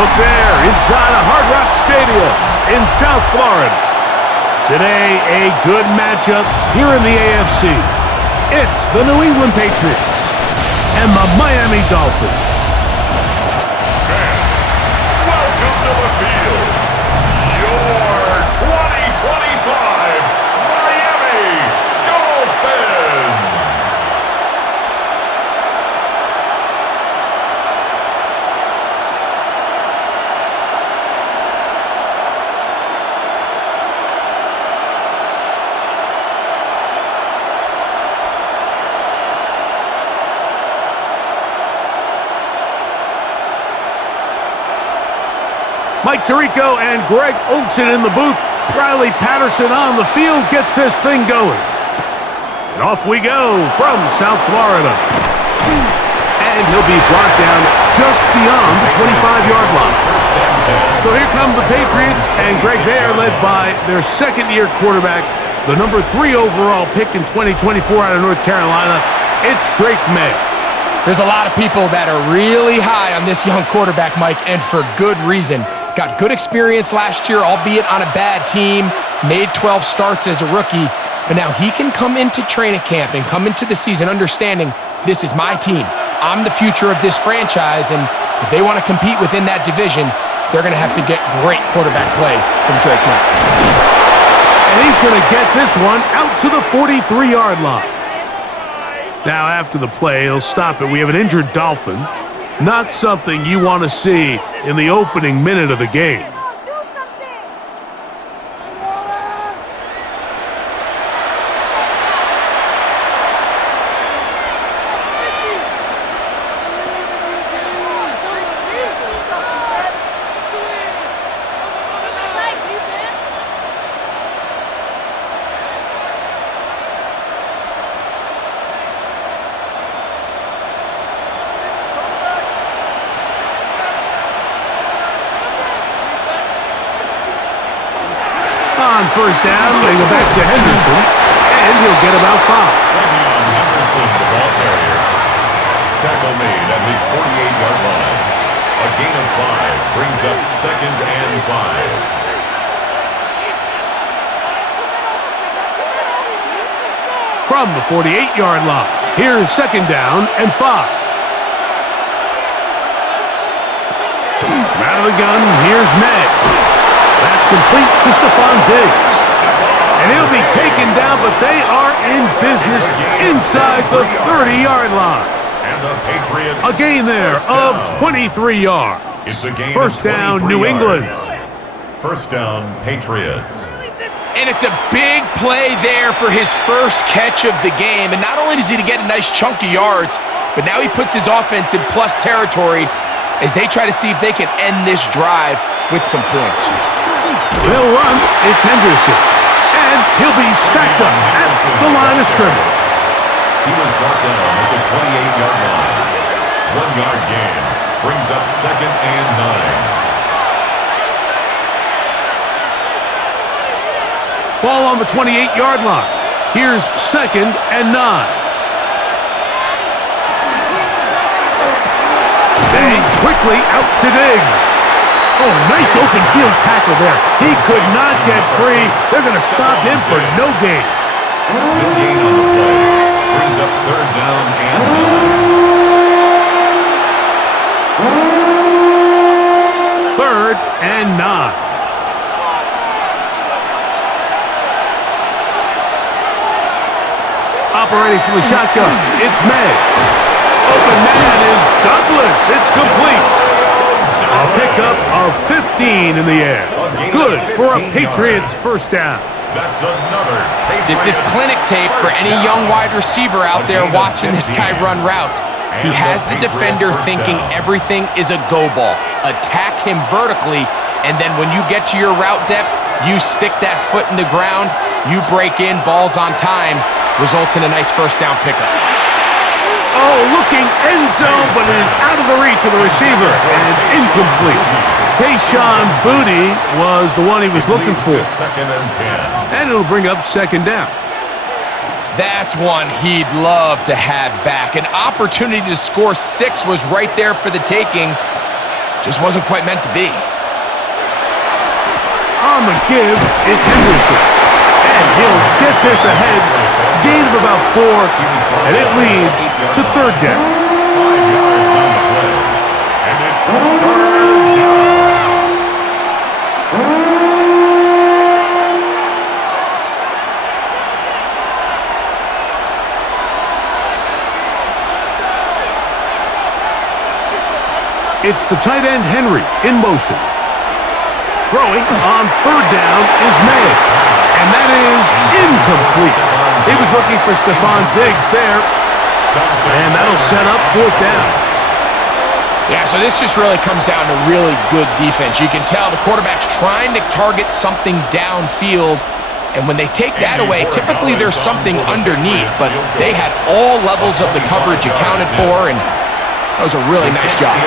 Look there, inside a Hard Rock Stadium in South Florida. Today, a good matchup here in the AFC. It's the New England Patriots and the Miami Dolphins. Welcome to the field, your 2025 Miami Dolphins. Mike Tirico and Greg Olsen in the booth. Riley Patterson on the field gets this thing going. And off we go from South Florida. And he'll be brought down just beyond the 25-yard line. So here come the Patriots, and Greg, they are led by their second-year quarterback, the number 3 overall pick in 2024 out of North Carolina. It's Drake May. There's a lot of people that are really high on this young quarterback, Mike, and for good reason. Got good experience last year, albeit on a bad team. Made 12 starts as a rookie. But now he can come into training camp and come into the season understanding this is my team. I'm the future of this franchise, and if they want to compete within that division, they're going to have to get great quarterback play from Drake May. And he's going to get this one out to the 43-yard line. Now, after the play, he'll stop it. We have an injured Dolphin. Not something you want to see in the opening minute of the game. On first down, they go back to Henderson, and he'll get about 5. Henderson, the ball carrier. Tackle made at his 48-yard line. A gain of 5 brings up 2nd and 5. From the 48-yard line, here's 2nd down and 5. From out of the gun, here's May. That's complete to Stephon Diggs. And he'll be taken down, but they are in business inside the 30-yard line. And the Patriots. A gain there of 23 yards. It's a gain First of 23 down, New England. yards. First down, Patriots. And it's a big play there for his first catch of the game. And not only does he get a nice chunk of yards, but now he puts his offense in plus territory as they try to see if they can end this drive with some points. They'll run. It's Henderson. And he'll be stacked up at the line of scrimmage. He was brought down at the 28-yard line. 1-yard gain brings up 2nd and 9. Ball on the 28-yard line. Here's 2nd and 9. They quickly out to Diggs. Oh, nice open field tackle there. He could not get free. They're going to stop him for no gain. No gain on the play. Brings up 3rd down and 9. 3rd and 9. Operating from the shotgun, it's May. Open man is Douglas. It's complete. A pickup of 15 in the air. Good for a Patriots first down. That's another Patriots. This is clinic tape for any young wide receiver out there watching this guy run routes. He has the defender thinking everything is a go ball. Attack him vertically, and then when you get to your route depth, you stick that foot in the ground, you break in, balls on time, results in a nice first down pickup. Oh, looking end zone, but it is out of the reach of the receiver and incomplete. Kayshon Boutte was the one he was looking for. 2nd and 10. And it'll bring up 2nd down. That's one he'd love to have back. An opportunity to score 6 was right there for the taking. Just wasn't quite meant to be. On the give, it's Henderson. And he'll get this ahead. Gain of about 4, and it leads to third down. 5 yards on the play. And it's third down. It's the tight end Henry in motion. Throwing on third down is May. And that is incomplete. He was looking for Stephon Diggs there. And that'll set up fourth down. Yeah, so this just really comes down to really good defense. You can tell the quarterback's trying to target something downfield. And when they take that away, typically there's something underneath. But they had all levels of the coverage accounted for, and that was a really nice job.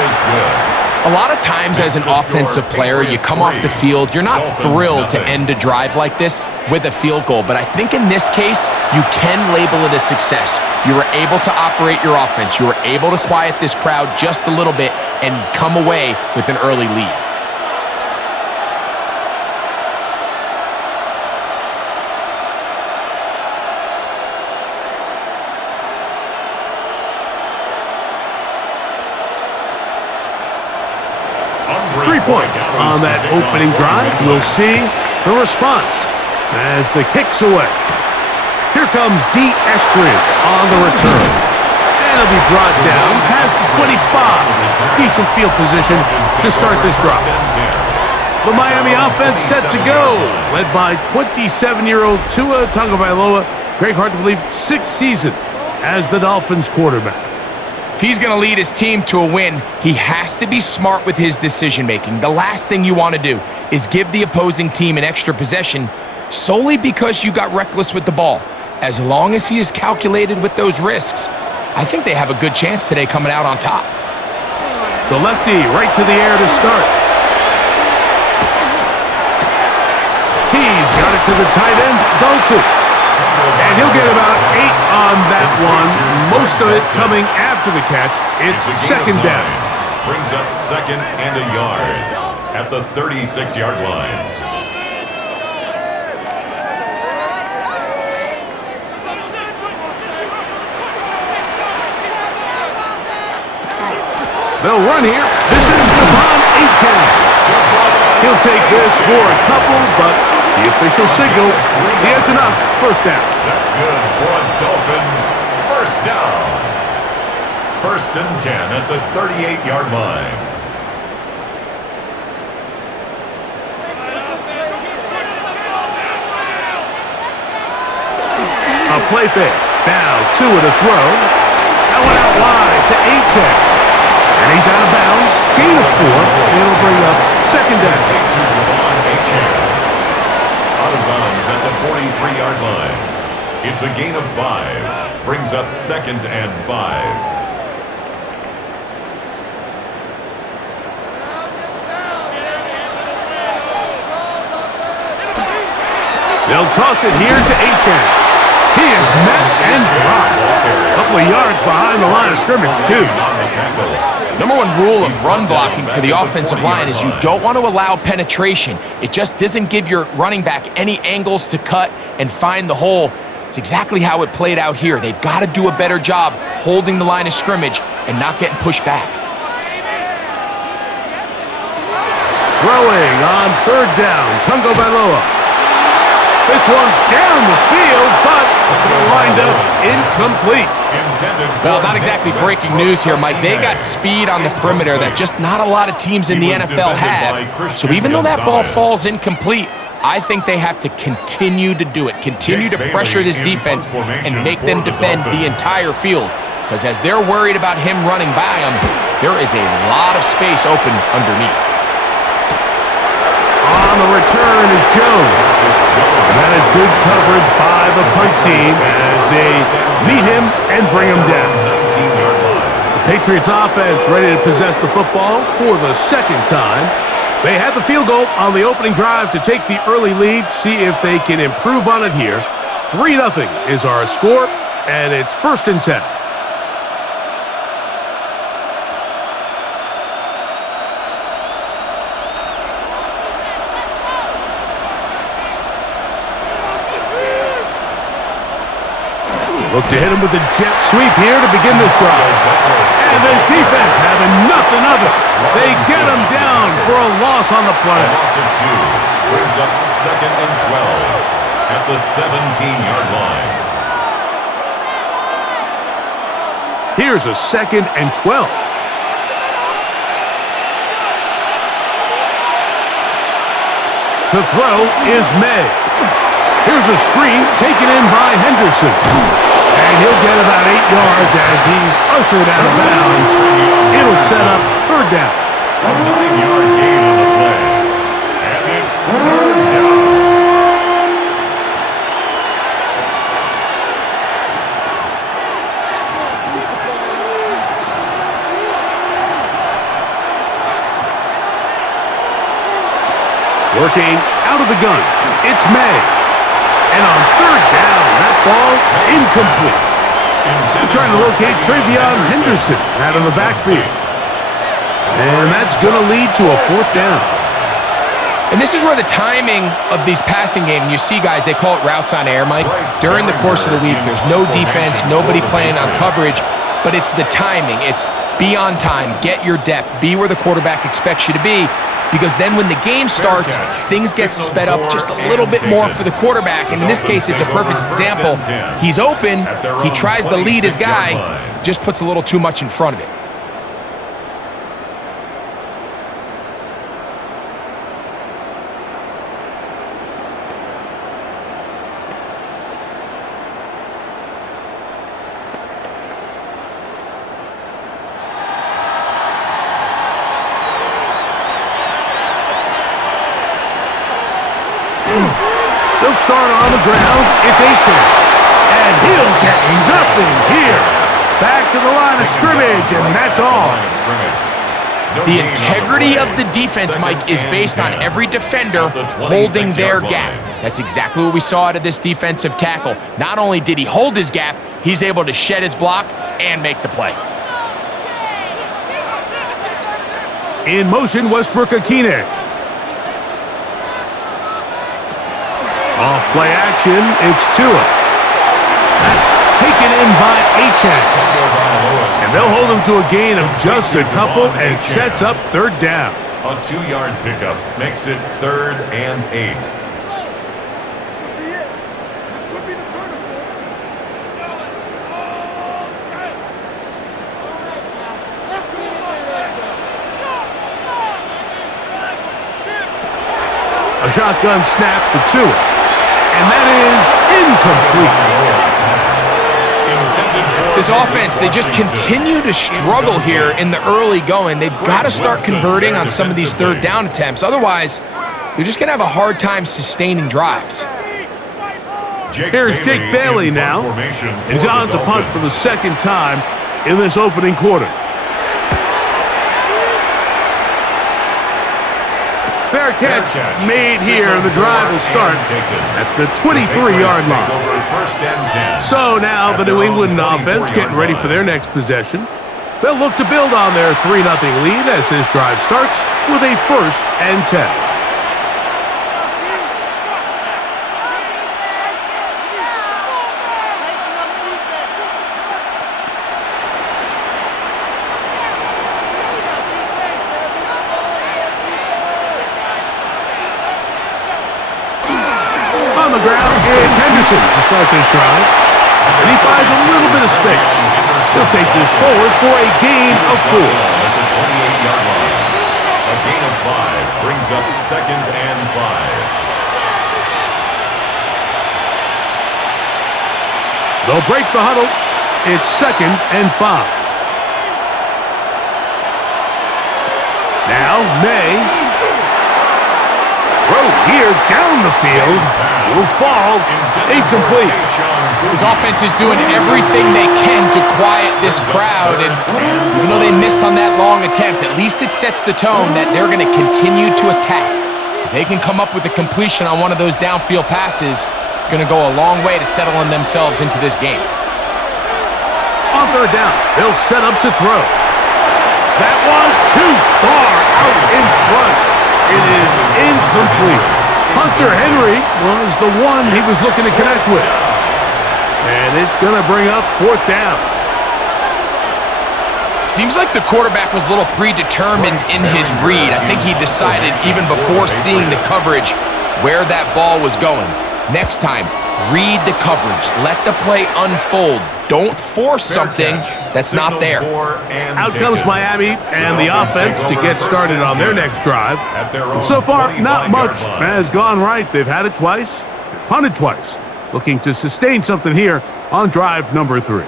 A lot of times as an offensive player, you come off the field, you're not thrilled to end a drive like this with a field goal. But I think in this case, you can label it a success. You were able to operate your offense. You were able to quiet this crowd just a little bit and come away with an early lead. Points on that opening drive. We'll see the response as the kick's away. Here comes D. Eskridge on the return. And he'll be brought down past the 25. Decent field position to start this drive. The Miami offense set to go, led by 27-year-old Tua Tagovailoa. Greg, hard to believe, 6th season as the Dolphins quarterback. If he's going to lead his team to a win, he has to be smart with his decision-making. The last thing you want to do is give the opposing team an extra possession solely because you got reckless with the ball. As long as he is calculated with those risks, I think they have a good chance today coming out on top. The lefty right to the air to start. He's got it to the tight end, Dulcich. And he'll get about 8 on that one. Most of it coming after the catch. It's second down. Brings up second and a yard at the 36-yard line. They'll run here. This is Devon Achane. He'll take this for a couple, but the official signal, he has enough. First down. That's good for a Dolphins first down. First and 10 at the 38-yard line. A play fake. Now Tua to throw. That went out wide to Achane. And he's out of bounds. Gain of 4. It'll bring up second down. Out of bounds at the 43-yard line. It's a gain of 5. Brings up second and 5. They'll toss it here to Achane. He is met and dropped. A couple of yards behind the line of scrimmage, too. Number one rule of run blocking for the offensive line is you don't want to allow penetration. It just doesn't give your running back any angles to cut and find the hole. It's exactly how it played out here. They've got to do a better job holding the line of scrimmage and not getting pushed back. Throwing on third down, Tagovailoa. This one down the field, but lined up incomplete. Well, not exactly breaking news here, Mike. They got speed on the perimeter that just not a lot of teams in the NFL have. So even though that ball falls incomplete, I think they have to continue to do it, continue to pressure this defense and make them defend the entire field. Because as they're worried about him running by them, there is a lot of space open underneath. On the return is Jones. And that is good coverage by the punt team as they meet him and bring him down. The Patriots offense ready to possess the football for the second time. They had the field goal on the opening drive to take the early lead, see if they can improve on it here. 3-0 is our score, and it's first and 10. Look to hit him with a jet sweep here to begin this drive. And this defense having nothing of it. They get him down for a loss on the play. A loss of 2 brings up 2nd and 12 at the 17-yard line. Here's a 2nd and 12. To throw is May. Here's a screen taken in by Henderson. And he'll get about 8 yards as he's ushered out of bounds. It'll set up 3rd down. A 9-yard gain on the play. And it's 3rd down. Working out of the gun. It's May. And on 3rd down, that ball incomplete. They're trying to locate Travion Henderson out of the backfield. And that's going to lead to a 4th down. And this is where the timing of these passing games, you see guys, they call it routes on air, Mike. During the course of the week, there's no defense, nobody playing on coverage, but it's the timing. It's be on time, get your depth, be where the quarterback expects you to be. Because then when the game starts, things get sped up just a little bit more for the quarterback. And in this case, it's a perfect example. He's open. He tries to lead his guy, just puts a little too much in front of it. They'll start on the ground. It's Achane. And he'll get nothing here. Back to the line of scrimmage, and that's all. The integrity of the defense, Mike, is based on every defender holding their gap. That's exactly what we saw out of this defensive tackle. Not only did he hold his gap, he's able to shed his block and make the play. In motion, Westbrook-Akine. Off play action, it's Tua. That's taken in by Achane. And they'll hold him to a gain of just a couple and sets up 3rd down. A 2-yard pickup makes it 3rd and 8. A shotgun snap for Tua. And that is incomplete. This offense, they just continue to struggle here in the early going. They've got to start converting on some of these 3rd down attempts. Otherwise, they're just going to have a hard time sustaining drives. Here's Jake Bailey now. He's on to punt for the 2nd time in this opening quarter. Fair catch made here, and the drive will start at the 23-yard line. So now the New England offense getting ready for their next possession. They'll look to build on their 3-0 lead as this drive starts with a 1st and 10. It's Henderson to start this drive. And he finds a little bit of space. He'll take this forward for a gain of 4. At the 28-yard line. A gain of 5 brings up 2nd and 5. They'll break the huddle. It's 2nd and 5. Now May. Throw here down the field. Will fall. Incomplete. His offense is doing everything they can to quiet this crowd, and even though they missed on that long attempt, at least it sets the tone that they're going to continue to attack. If they can come up with a completion on one of those downfield passes, it's going to go a long way to settling themselves into this game. On 3rd down, they'll set up to throw. That one too far out in front. It is incomplete. Hunter Henry was the one he was looking to connect with. And it's going to bring up 4th down. Seems like the quarterback was a little predetermined in his read. I think he decided even before seeing the coverage where that ball was going. Next time, read the coverage. Let the play unfold. Don't force something that's not there. Out comes Miami and the offense to get started on their next drive. So far, not much has gone right. They've had it twice, they've punted twice. Looking to sustain something here on drive number 3.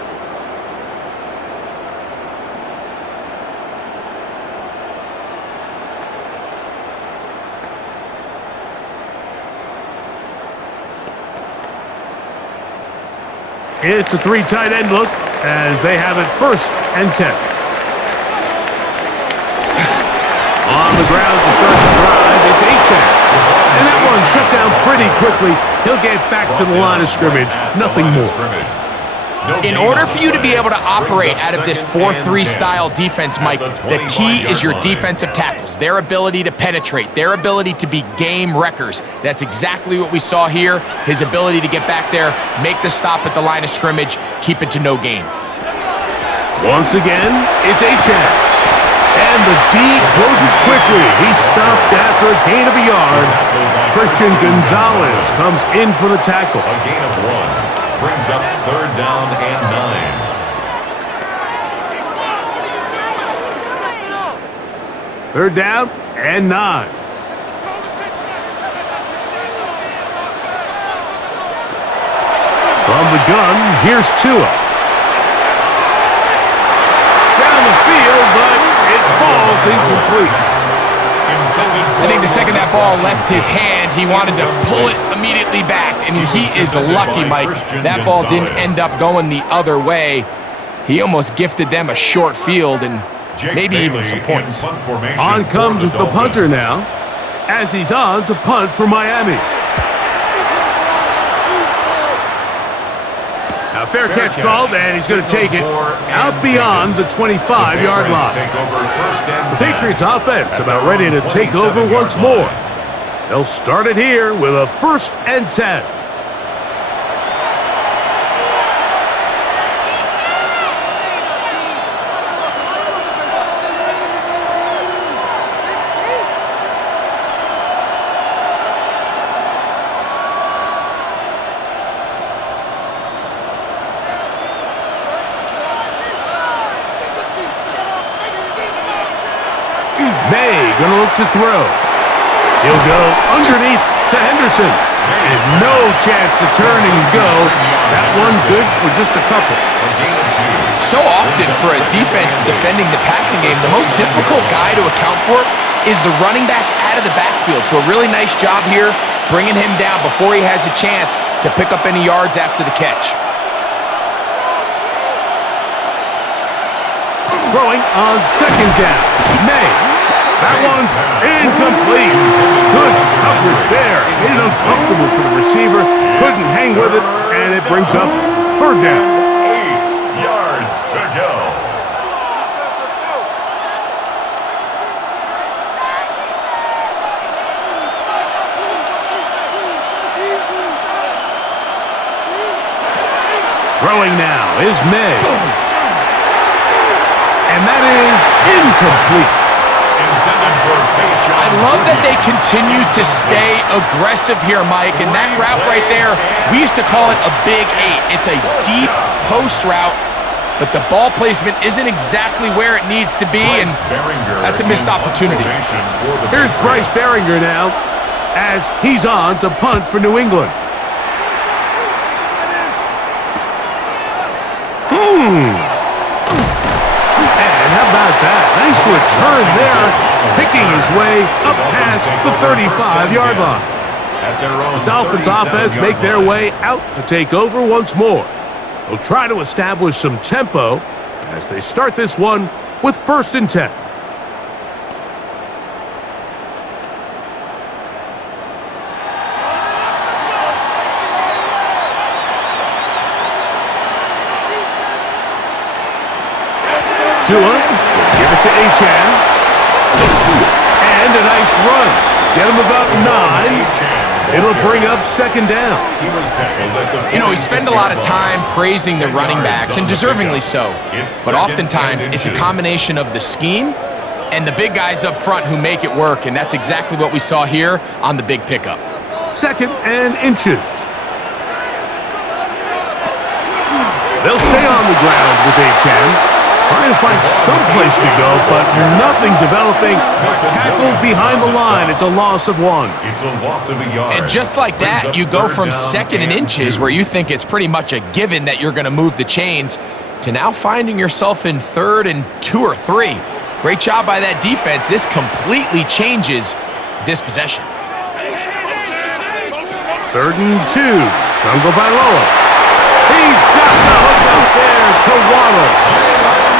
It's a 3 tight end look as they have it 1st and 10. On the ground to start the drive, it's Achane. And that one shut down pretty quickly. He'll get back to the line of scrimmage, nothing more. In order for you to be able to operate out of this 4-3 style defense, Mike, the key is your defensive tackles, their ability to penetrate, their ability to be game wreckers. That's exactly what we saw here, his ability to get back there, make the stop at the line of scrimmage, keep it to no gain. Once again, it's Achane. And the D closes quickly. He's stopped after a gain of a yard. Christian Gonzalez comes in for the tackle. A gain of 1 brings up 3rd down and 9. 3rd down and 9. From the gun, here's Tua. Down the field, but it falls incomplete. I think the second that ball left his hand, he wanted to pull it immediately back. I mean, he is lucky, Mike. That ball didn't end up going the other way. He almost gifted them a short field and maybe even some points. On comes the punter now, as he's on to punt for Miami. Now, fair catch called, and he's going to take it out beyond the 25-yard line. The Patriots offense about ready to take over once more. They'll start it here with a 1st and 10. May gonna look to throw. He'll go underneath to Henderson. And no chance to turn and go. That one good for just a couple. So often for a defense defending the passing game, the most difficult guy to account for is the running back out of the backfield. So a really nice job here bringing him down before he has a chance to pick up any yards after the catch. Throwing on 2nd down. May. That one's incomplete. Good coverage there. Made it uncomfortable for the receiver. Couldn't hang with it, and it brings up 3rd down. 8 yards to go. Throwing now is May. And that is incomplete. I love that they continue to stay aggressive here, Mike, and that route right there, we used to call it a big 8. It's a deep post route, but the ball placement isn't exactly where it needs to be, and that's a missed opportunity. Here's Bryce Baringer now as he's on to punt for New England. And how about that? Nice return there, picking his way up past the 35-yard line. The Dolphins offense make their way out to take over once more. They'll try to establish some tempo as they start this one with 1st and 10. Tua will give it to Achane. And a nice run. Get him about 9. It'll bring up second down. He was tackled at the You know, we spend a lot of time praising the running backs, and deservingly so. But oftentimes, it's a combination of the scheme and the big guys up front who make it work, and that's exactly what we saw here on the big pickup. 2nd and inches. They'll stay on the ground with Achane. Trying to find some place to go, but nothing developing. Tackled behind the line. It's a loss of 1. It's a loss of a yard. And just like that, you go from 2nd and inches, where you think it's pretty much a given that you're going to move the chains, to now finding yourself in 3rd and 2 or 3. Great job by that defense. This completely changes this possession. 3rd and 2. Tagovailoa. He's got the hook out there to Waddle.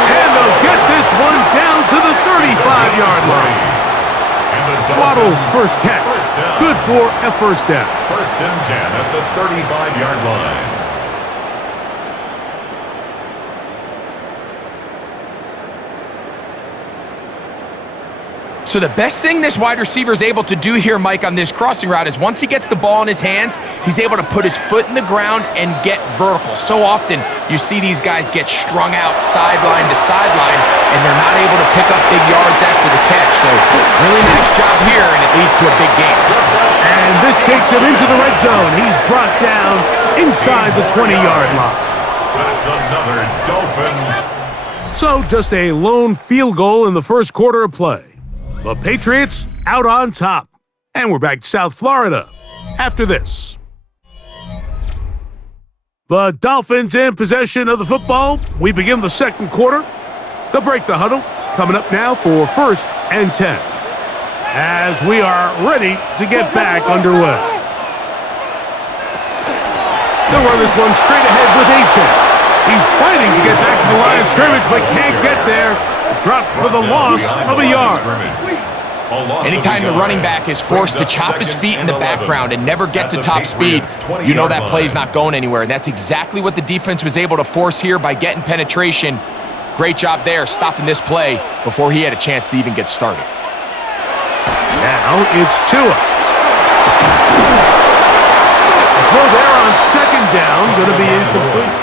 And they'll get this one down to the 35-yard line. Waddle's first catch. Good for a first down. 1st and 10 at the 35-yard line. So the best thing this wide receiver is able to do here, Mike, on this crossing route is once he gets the ball in his hands, he's able to put his foot in the ground and get vertical. So often you see these guys get strung out sideline to sideline, and they're not able to pick up big yards after the catch. So really nice job here, and it leads to a big gain. And this takes him into the red zone. He's brought down inside the 20-yard line. That's another Dolphins. So just a lone field goal in the first quarter of play. The Patriots out on top. And we're back to South Florida after this. The Dolphins in possession of the football. We begin the second quarter. They'll break the huddle. Coming up now for 1st and 10. As we are ready to get back underway. They'll run this one straight ahead with Achane. He's fighting to get back to the line of scrimmage, but can't get there. Dropped for the loss of a yard. Anytime the running back is forced to chop his feet in the background and never get to top speed, you know that play's not going anywhere. And that's exactly what the defense was able to force here by getting penetration. Great job there, stopping this play before he had a chance to even get started. Now it's Tua. The throw there on 2nd down, going to be incomplete.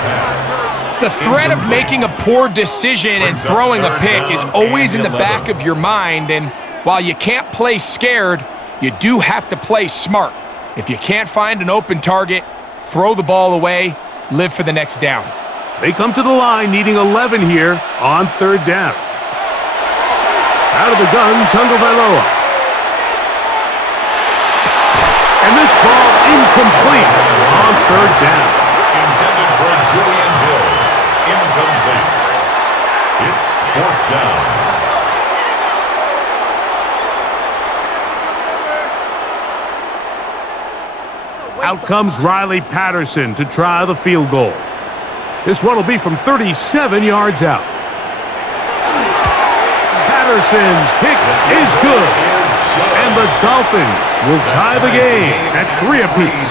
The threat of making a poor decision and throwing a pick is always in the back of your mind, and while you can't play scared, you do have to play smart. If you can't find an open target, throw the ball away, live for the next down. They come to the line needing 11 here on 3rd down. Out of the gun, Tagovailoa. And this ball incomplete on 3rd down. Intended for Julian Hill. Incomplete. It's 4th down. Out comes Riley Patterson to try the field goal. This one will be from 37 yards out. Patterson's kick is good. And the Dolphins will tie the game at 3 apiece.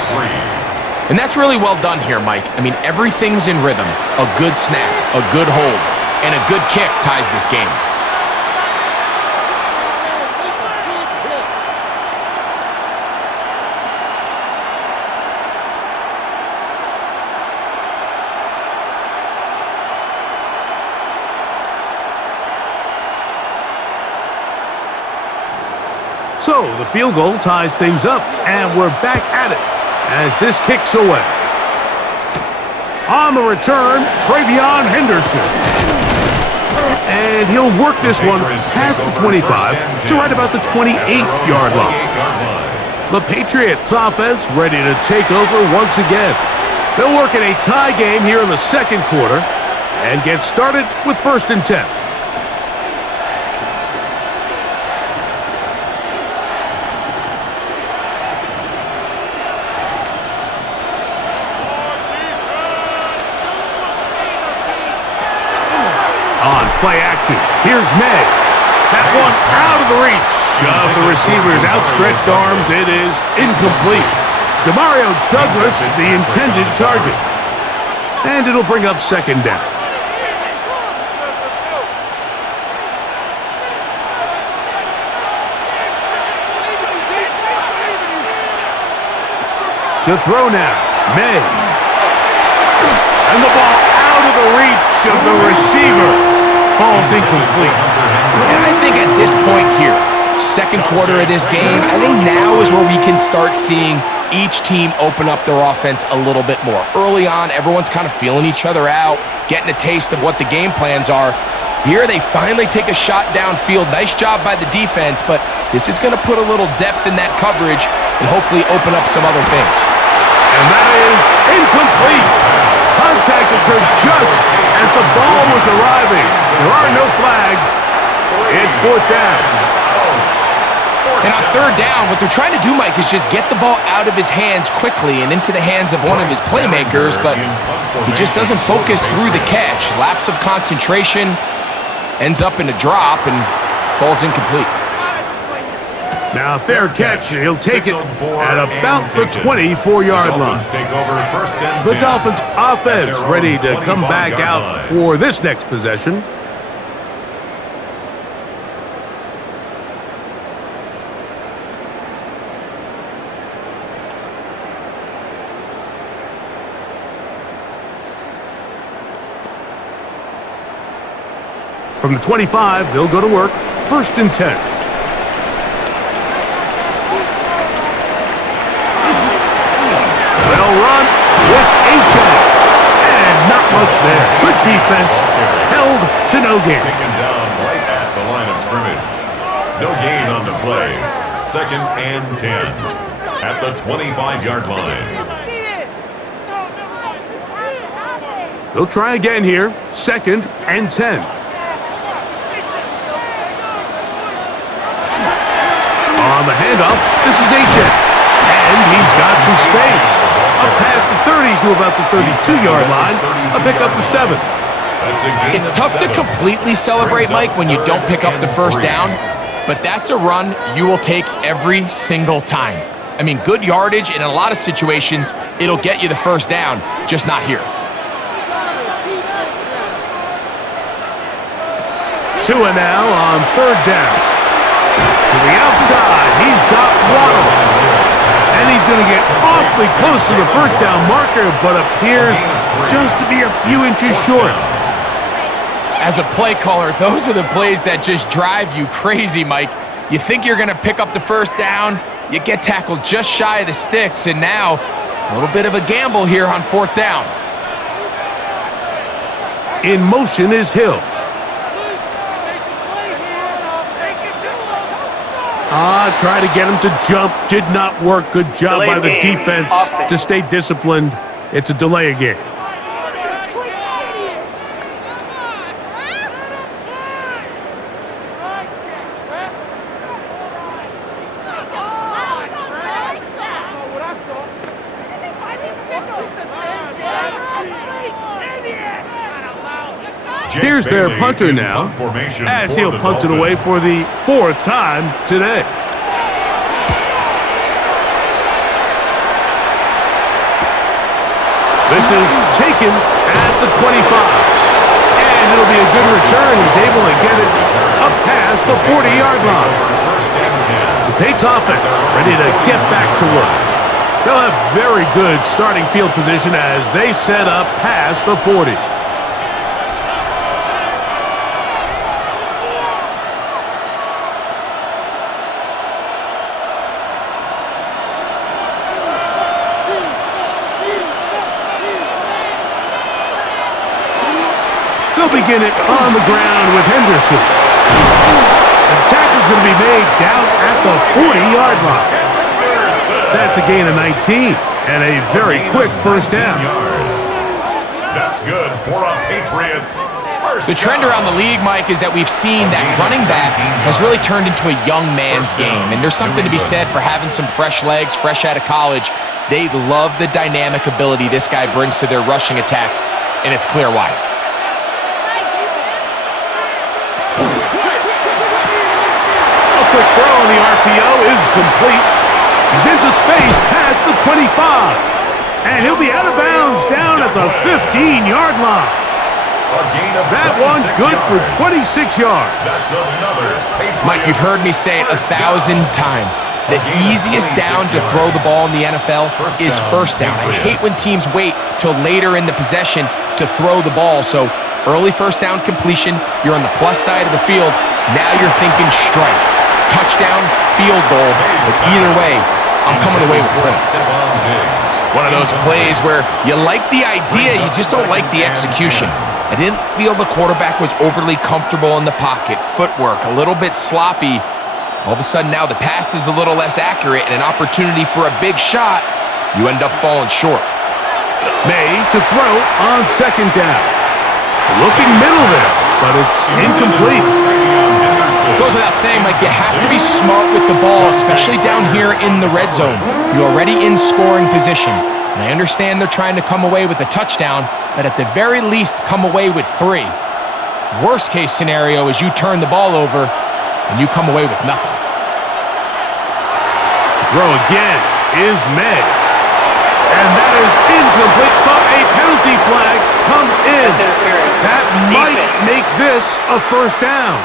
And that's really well done here, Mike. I mean, everything's in rhythm. A good snap, a good hold, and a good kick ties this game. So the field goal ties things up, and we're back at it as this kicks away. On the return, Travion Henderson. And he'll work this one past the 25 to right about the 28-yard line. The Patriots offense ready to take over once again. They'll work in a tie game here in the second quarter and get started with 1st and 10. On play action, here's May. That one out of the reach of the receiver's outstretched arms. It is incomplete. Demario Douglas, the intended target. And it'll bring up 2nd down. To throw now, May. And the ball out of the reach of the receiver. Falls incomplete. And I think at this point here, second quarter of this game, I think now is where we can start seeing each team open up their offense a little bit more. Early on, everyone's kind of feeling each other out, getting a taste of what the game plans are. Here they finally take a shot downfield. Nice job by the defense, but this is going to put a little depth in that coverage and hopefully open up some other things. And that is incomplete. Contact occurred just as the ball was arriving. There are no flags. It's fourth down. And on third down, what they're trying to do, Mike, is just get the ball out of his hands quickly and into the hands of one of his playmakers, but he just doesn't focus through the catch. Lapse of concentration, ends up in a drop, and falls incomplete. Now, fair catch. He'll take it at about the 24-yard line. The Dolphins offense ready to come back out for this next possession. From the 25, they'll go to work. First and 10. They'll run with H.A. And not much there. Good defense. Held to no gain. Taken down right at the line of scrimmage. No gain on the play. Second and 10. At the 25-yard line. They'll try again here. Second and 10. On the handoff, this is H.A. And he's got some space. Up past the 30 to about the 32-yard line. A pickup of 7. It's tough to completely celebrate, Mike, when you don't pick up the first down, but that's a run you will take every single time. I mean, good yardage, and in a lot of situations, it'll get you the first down, just not here. Tua now on third down. To the outside, he's got Waddle. And he's going to get awfully close to the first down marker, but appears just to be a few inches short. As a play caller, those are the plays that just drive you crazy, Mike. You think you're going to pick up the first down, you get tackled just shy of the sticks, and now a little bit of a gamble here on fourth down. In motion is Hill. Try to get him to jump. Did not work. Good job by the defense to stay disciplined. It's a delay game. Here's their punter now, as he'll punt it away for the fourth time today. This is taken at the 25. And it'll be a good return. He's able to get it up past the 40-yard line. The Patriots offense ready to get back to work. They'll have very good starting field position as they set up past the 40. They'll begin it on the ground with Henderson. The tackle's going to be made down at the 40-yard line. That's a gain of 19 and a very quick first down. That's good for a Patriots. The trend around the league, Mike, is that we've seen that running back has really turned into a young man's game. And there's something to be said for having some fresh legs, fresh out of college. They love the dynamic ability this guy brings to their rushing attack, and it's clear why. Quick throw on the RPO is complete. He's into space past the 25. And he'll be out of bounds down at the 15-yard line. That one good for 26 yards. That's another Mike, you've heard me say it 1,000 times. The easiest down to throw the ball in the NFL is first down. I hate when teams wait till later in the possession to throw the ball. So early first down completion, you're on the plus side of the field. Now you're thinking strike, touchdown, field goal. But either way, I'm coming away with points. One of those plays where you like the idea, you just don't like the execution. I didn't feel the quarterback was overly comfortable in the pocket. Footwork, a little bit sloppy. All of a sudden now the pass is a little less accurate and an opportunity for a big shot. You end up falling short. May to throw on second down. Looking middle there, but it's incomplete. It goes without saying, Mike, you have to be smart with the ball, especially down here in the red zone. You're already in scoring position. And I understand they're trying to come away with a touchdown, but at the very least, come away with 3. Worst case scenario is you turn the ball over and you come away with nothing. To throw again is May. And that is incomplete, but a penalty flag comes in. That might make this a first down.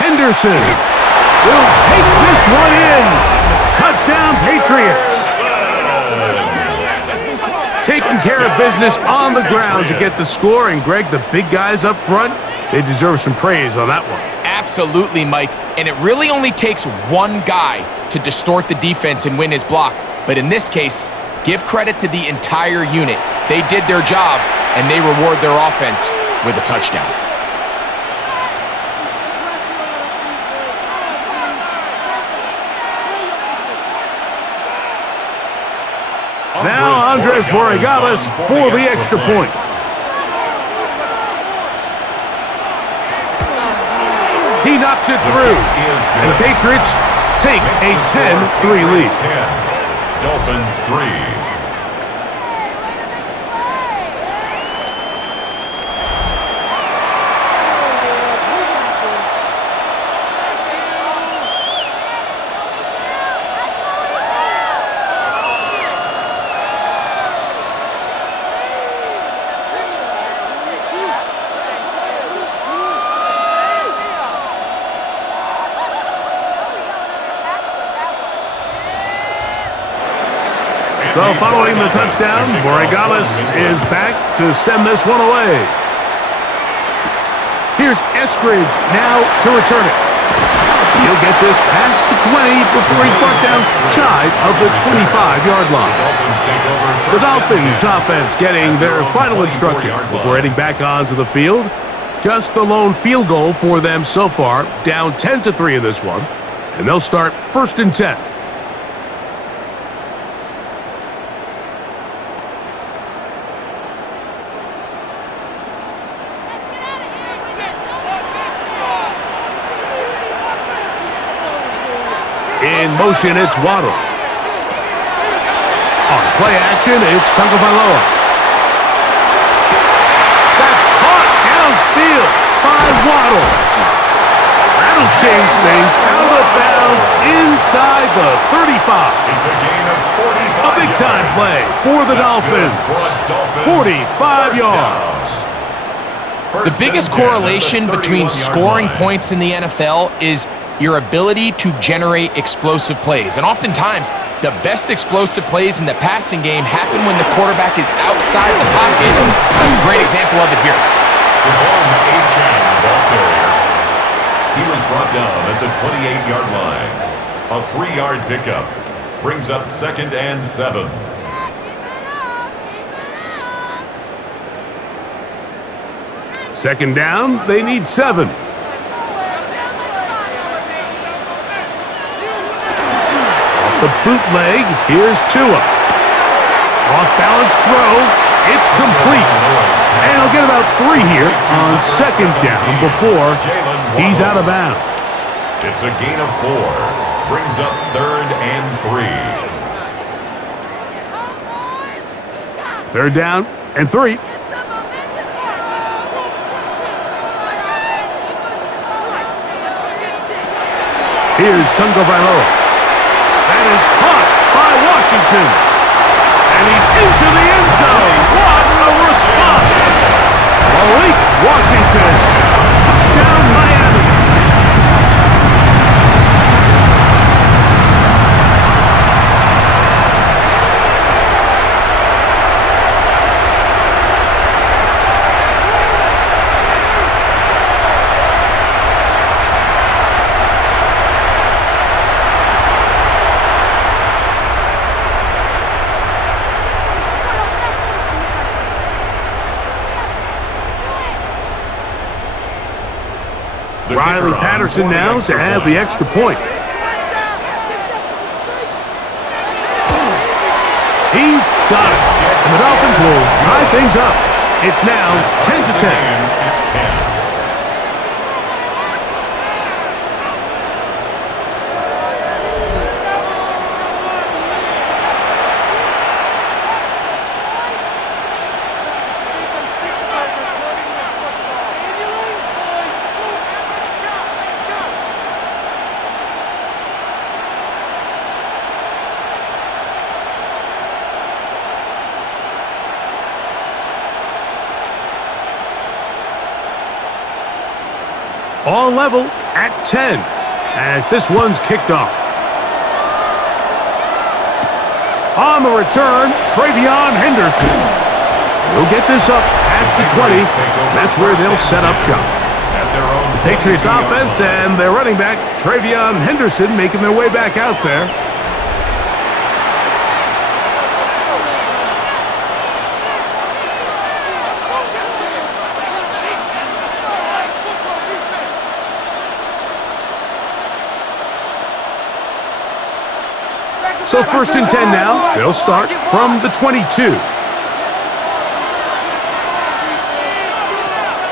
Henderson will take this one in. Touchdown, Patriots. Taking care of business on the ground to get the score. And, Greg, the big guys up front, they deserve some praise on that one. Absolutely, Mike. And it really only takes one guy to distort the defense and win his block. But in this case, give credit to the entire unit. They did their job, and they reward their offense with a touchdown. Now Andres Borregales for the extra point. He knocks it through, and the Patriots take a 10-3 lead. Dolphins 3. So following the touchdown, Borregales is back to send this one away. Here's Eskridge now to return it. He'll get this past the 20 before he's brought down shy of the 25-yard line. The Dolphins offense getting their final instructions before heading back onto the field. Just the lone field goal for them so far, down 10-3 in this one. And they'll start 1st and 10. In motion, it's Waddle. On play action, it's Tagovailoa. That's caught downfield by Waddle. That'll change things out of bounds inside the 35. It's a gain of 45 A big-time play for the Dolphins. 45 yards. The biggest correlation between scoring points in the NFL is your ability to generate explosive plays. And oftentimes, the best explosive plays in the passing game happen when the quarterback is outside the pocket. Great example of it here. Ball carrier. He was brought down at the 28-yard line. A 3-yard pickup brings up 2nd and 7. Second down, they need 7. The bootleg, here's Tua. Off-balance throw, it's complete. And he'll get about 3 here on second down before he's out of bounds. It's a gain of 4. Brings up 3rd and 3. 3rd down and 3. Here's Tagovailoa. That is caught by Washington. And he's into the end Malik Washington. Touchdown, Miami. Riley Patterson now to have the extra point. He's got it. And the Dolphins will tie things up. It's now 10-10. All level at 10 as this one's kicked off. On the return, Travion Henderson. He'll get this up past the 20. That's where they'll set up shop. The Patriots offense and their running back, Travion Henderson, making their way back out there. So 1st and 10 now. They'll start from the 22.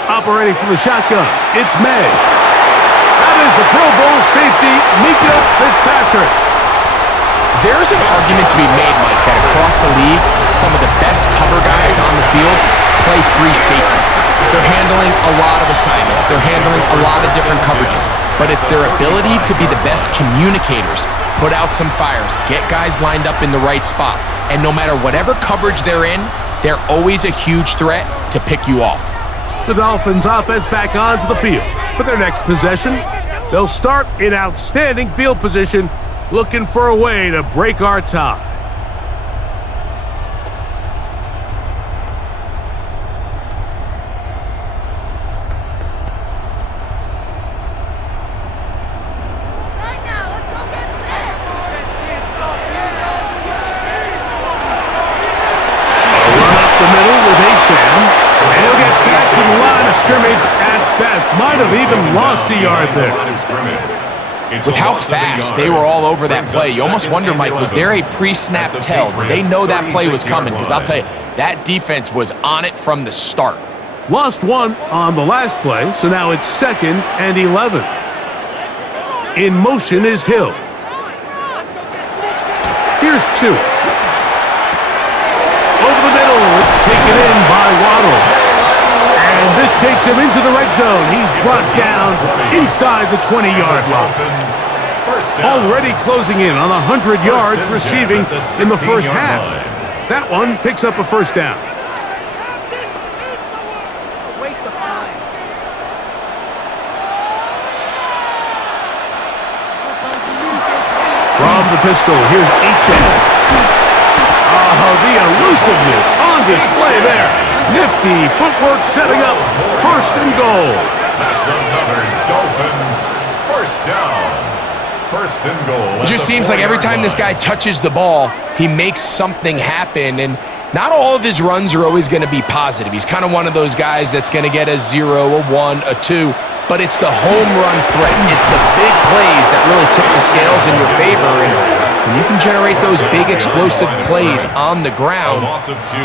Operating from the shotgun, it's May. That is the Pro Bowl safety, Mika Fitzpatrick. There's an argument to be made, Mike, that across the league, some of the best cover guys on the field play free safety. They're handling a lot of assignments. They're handling a lot of different coverages. But it's their ability to be the best communicators, put out some fires, get guys lined up in the right spot. And no matter whatever coverage they're in, they're always a huge threat to pick you off. The Dolphins offense back onto the field for their next possession. They'll start in outstanding field position, looking for a way to break our tie. Might have even lost a yard there. With how fast they were all over that play, you almost wonder, Mike, was there a pre-snap tell? Did they know that play was coming? Because I'll tell you, that defense was on it from the start. Lost one on the last play, so now it's 2nd and 11. In motion is Hill. Here's 2. Over the middle, it's taken in by Waddle. And this takes him into the red zone. He's brought down inside the 20-yard line. Already closing in on 100 yards receiving in the first half. That one picks up a first down. From the pistol, here's H.M. Oh, the elusiveness on display there. Nifty footwork setting up 1st and goal. That's another Dolphins first down. 1st and goal. It just seems like every time this guy touches the ball, he makes something happen. And not all of his runs are always going to be positive. He's kind of one of those guys that's going to get a 0, a 1, a 2. But it's the home run threat. It's the big plays that really tip the scales in your favor. And when you can generate those big explosive plays on the ground,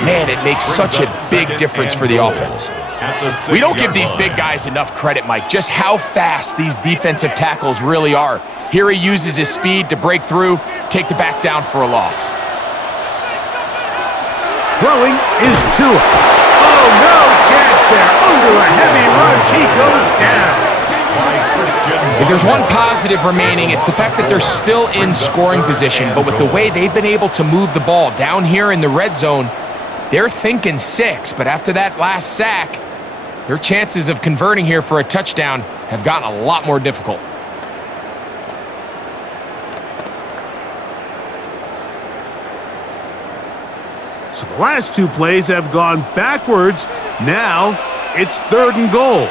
man, it makes such a big difference for the offense. We don't give these big guys enough credit, Mike, just how fast these defensive tackles really are. Here he uses his speed to break through, take the back down for a loss. Throwing is Tua. Oh, no chance there. Under a heavy rush, he goes down. If there's one positive remaining, it's the fact that they're still in scoring position. But with the way they've been able to move the ball down here in the red zone, they're thinking 6. But after that last sack, their chances of converting here for a touchdown have gotten a lot more difficult. So the last two plays have gone backwards. Now it's 3rd and goal.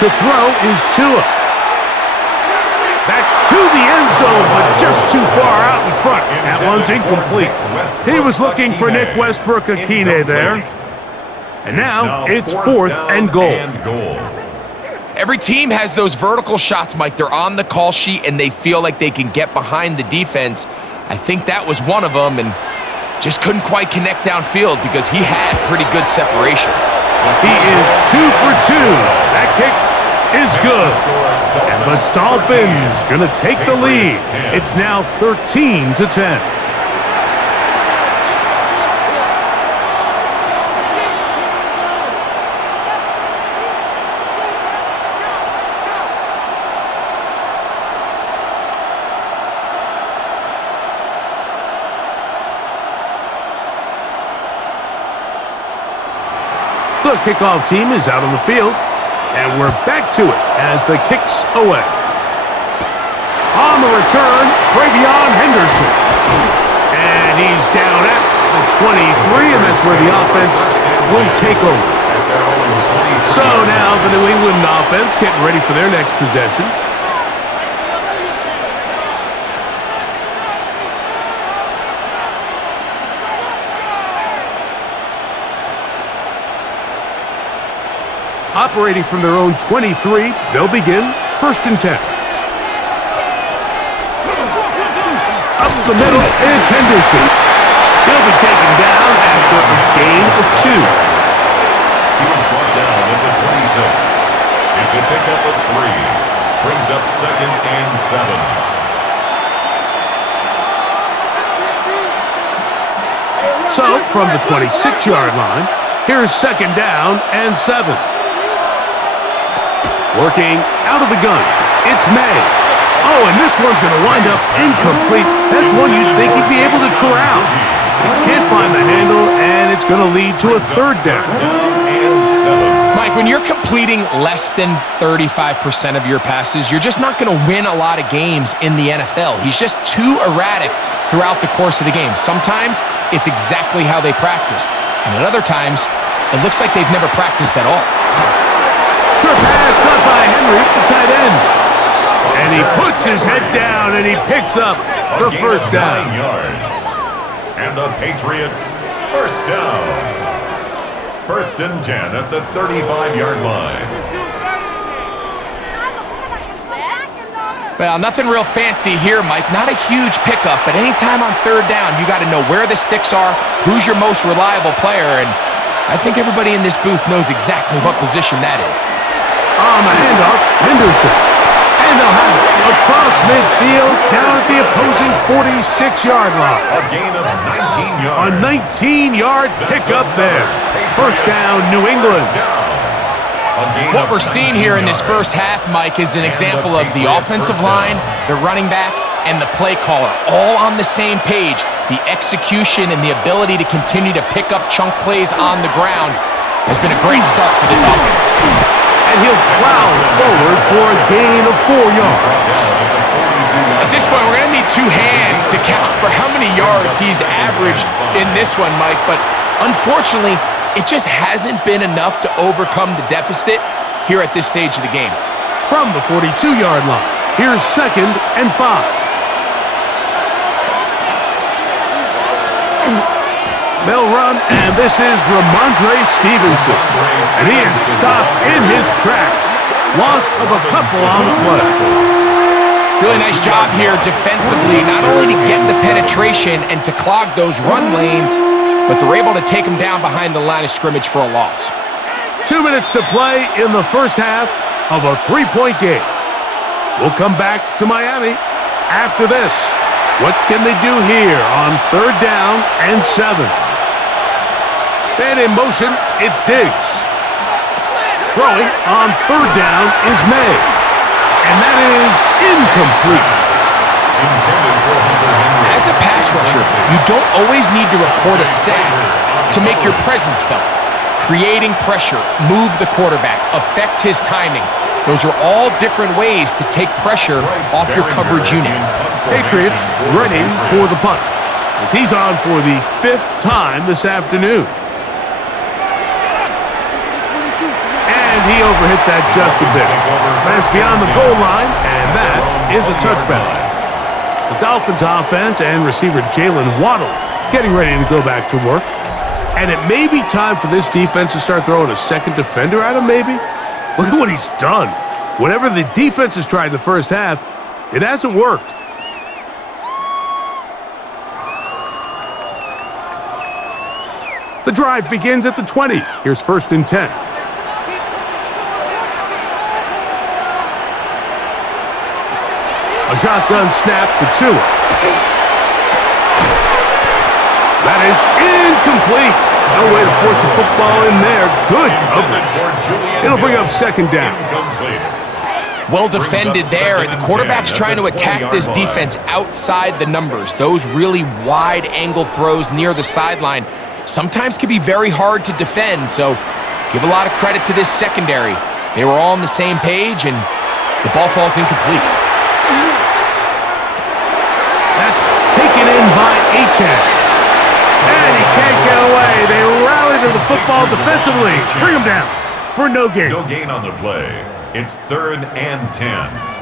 To throw is Tua. That's to the end zone, but just too far out in front. That one's incomplete. He was looking for Nick Westbrook-Akine there. And now it's 4th and goal. Every team has those vertical shots, Mike. They're on the call sheet, and they feel like they can get behind the defense. I think that was one of them, and just couldn't quite connect downfield because he had pretty good separation. He is 2 for 2. That kick is good. And the Dolphins going to take the lead. It's now 13-10. The kickoff team is out on the field, and we're back to it as the kick's away. On the return, Travion Henderson. And he's down at the 23, and that's where the offense will take over. So now the New England offense getting ready for their next possession. Operating from their own 23, they'll begin 1st and 10. Up the middle, it's Henderson. He'll be taken down after a gain of 2. He was brought down at the 26. It's a pickup of 3. Brings up 2nd and 7. So, from the 26-yard line, here's 2nd down and 7. Working out of the gun, it's May. Oh, and this one's going to wind up incomplete. That's one you'd think he'd be able to corral. He can't find the handle, and it's going to lead to a 3rd down. Mike, when you're completing less than 35% of your passes, you're just not going to win a lot of games in the NFL. He's just too erratic throughout the course of the game. Sometimes it's exactly how they practiced, and at other times, it looks like they've never practiced at all. Short pass caught by Henry, the tight end. And he puts his head down and he picks up the 1st down. 9 yards. And the Patriots, 1st down. 1st and 10 at the 35-yard line. Well, nothing real fancy here, Mike. Not a huge pickup, but anytime on 3rd down, you got to know where the sticks are, who's your most reliable player, and I think everybody in this booth knows exactly what position that is. On the handoff, Henderson. And they'll have it across midfield, down at the opposing 46-yard line. A gain of 19 yards. A 19-yard pickup there. 1st down, New England. What we're seeing here in this first half, Mike, is an example of the offensive line, the running back, and the play caller all on the same page. The execution and the ability to continue to pick up chunk plays on the ground has been a great start for this offense. And he'll plow forward for a gain of 4 yards. At this point, we're going to need 2 hands to count for how many yards he's averaged in this one, Mike. But unfortunately, it just hasn't been enough to overcome the deficit here at this stage of the game. From the 42-yard line, here's 2nd and 5. They'll run, and this is Ramondre Stevenson. And he is stopped in his tracks. Loss of a couple on the play. Really nice job here defensively, not only to get the penetration and to clog those run lanes, but they're able to take him down behind the line of scrimmage for a loss. 2 minutes to play in the first half of a 3-point game. We'll come back to Miami after this. What can they do here on 3rd down and 7? And in motion, it's Diggs. Throwing on 3rd down is May. And that is incomplete. intended for Hunter Henry. As a pass rusher, you don't always need to record a sack to make your presence felt. Creating pressure, move the quarterback, affect his timing. Those are all different ways to take pressure off your coverage unit. Patriots ready for the punt, as he's on for the 5th time this afternoon. And he overhit that just a bit. That's beyond the goal line, and that is a touchback. The Dolphins offense and receiver Jalen Waddle getting ready to go back to work. And it may be time for this defense to start throwing a second defender at him, maybe? Look at what he's done. Whatever the defense has tried in the first half, it hasn't worked. The drive begins at the 20. Here's 1st and 10. A shotgun snap for Tua. That is incomplete. No way to force the football in there. Good coverage. It'll bring up 2nd down. Well defended there. The quarterback's trying to attack this defense outside the numbers. Those really wide angle throws near the sideline sometimes can be very hard to defend, so give a lot of credit to this secondary. They were all on the same page, and the ball falls incomplete. That's taken in by Achane. And he can't get away. They rally to the football defensively. Bring him down for no gain. No gain on the play. It's 3rd and 10.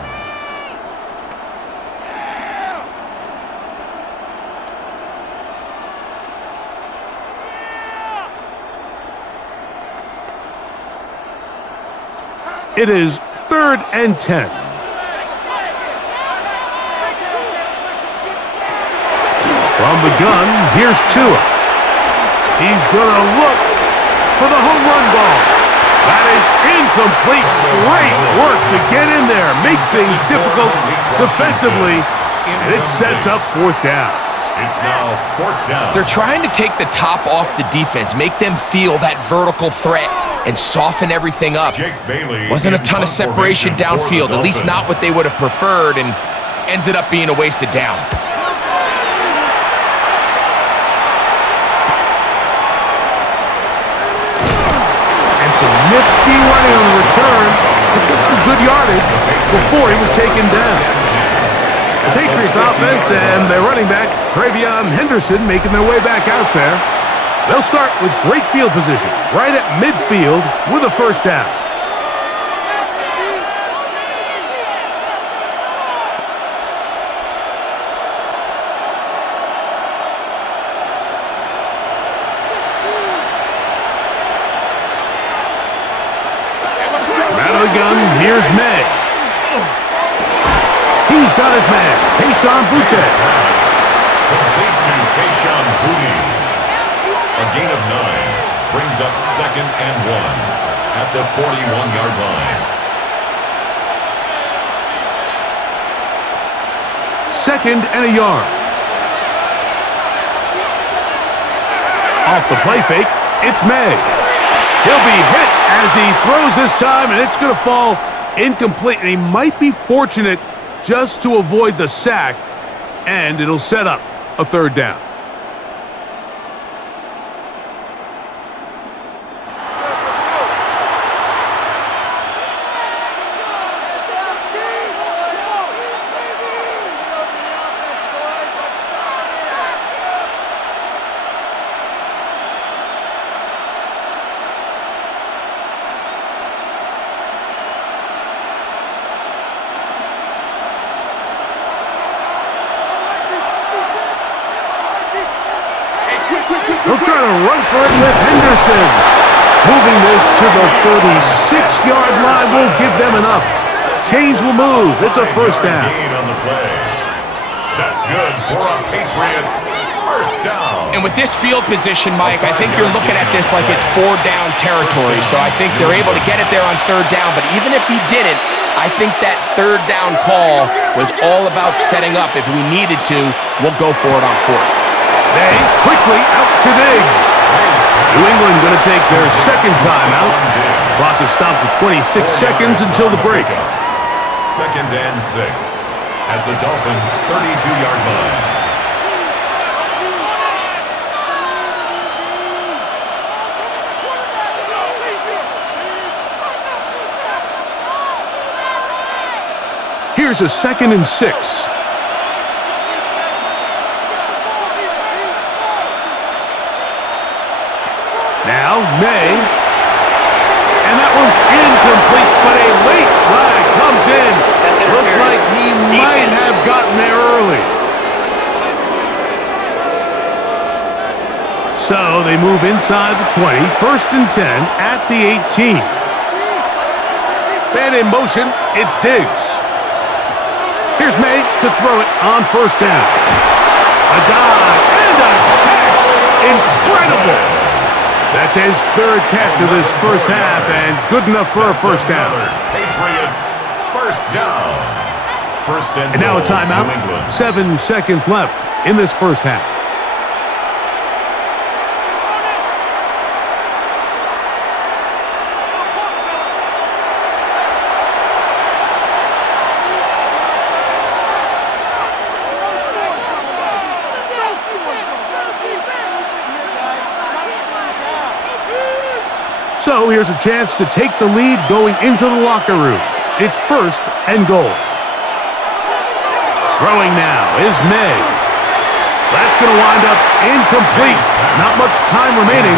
It is 3rd and 10. From the gun, here's Tua. He's going to look for the home run ball. That is incomplete. Great work to get in there, make things difficult defensively, and it sets up 4th down. It's now 4th down. They're trying to take the top off the defense, make them feel that vertical threat, and soften everything up. Wasn't a ton of separation downfield, at least not what they would have preferred, and ends it up being a wasted down. Some nifty running on the return to get some good yardage before he was taken down. The Patriots offense and their running back, Travion Henderson, making their way back out there. They'll start with great field position right at midfield with a 1st down. Gun, here's May. He's got his man, Kayshon Boutte. Complete to Kayshon Boutte. A gain of 9 brings up 2nd and 1 at the 41-yard line. 2nd and a yard. Off the play fake, it's May. He'll be hit as he throws this time, and it's going to fall incomplete. And he might be fortunate just to avoid the sack, and it'll set up a 3rd down. They'll try to run for it with Henderson. Moving this to the 36-yard line will give them enough. Chains will move. It's a 1st down. Gain on the play. That's good for a Patriots 1st down. And with this field position, Mike, I think you're looking at this like it's 4-down territory. So I think they're able to get it there on 3rd down. But even if he didn't, I think that 3rd down call was all about setting up. If we needed to, we'll go for it on 4th. They quickly out to Diggs. New England going to take their 2nd timeout. Clock is stopped with 26 seconds until the break. 2nd and 6. at the Dolphins' 32-yard line. Here's a 2nd and 6. Now, May. And that one's incomplete, but a late flag comes in. Looked like he might have gotten there early. So they move inside the 20, 1st and 10 at the 18. Man in motion, it's Diggs. Here's May to throw it on 1st down. A dive and a catch. Incredible. That's his 3rd catch of this 1st half, and good enough for a 1st down. Patriots 1st down. 1st and now a goal, timeout. New England. 7 seconds left in this 1st half. So here's a chance to take the lead going into the locker room. It's 1st and goal. Throwing now is May. That's going to wind up incomplete. Not much time remaining.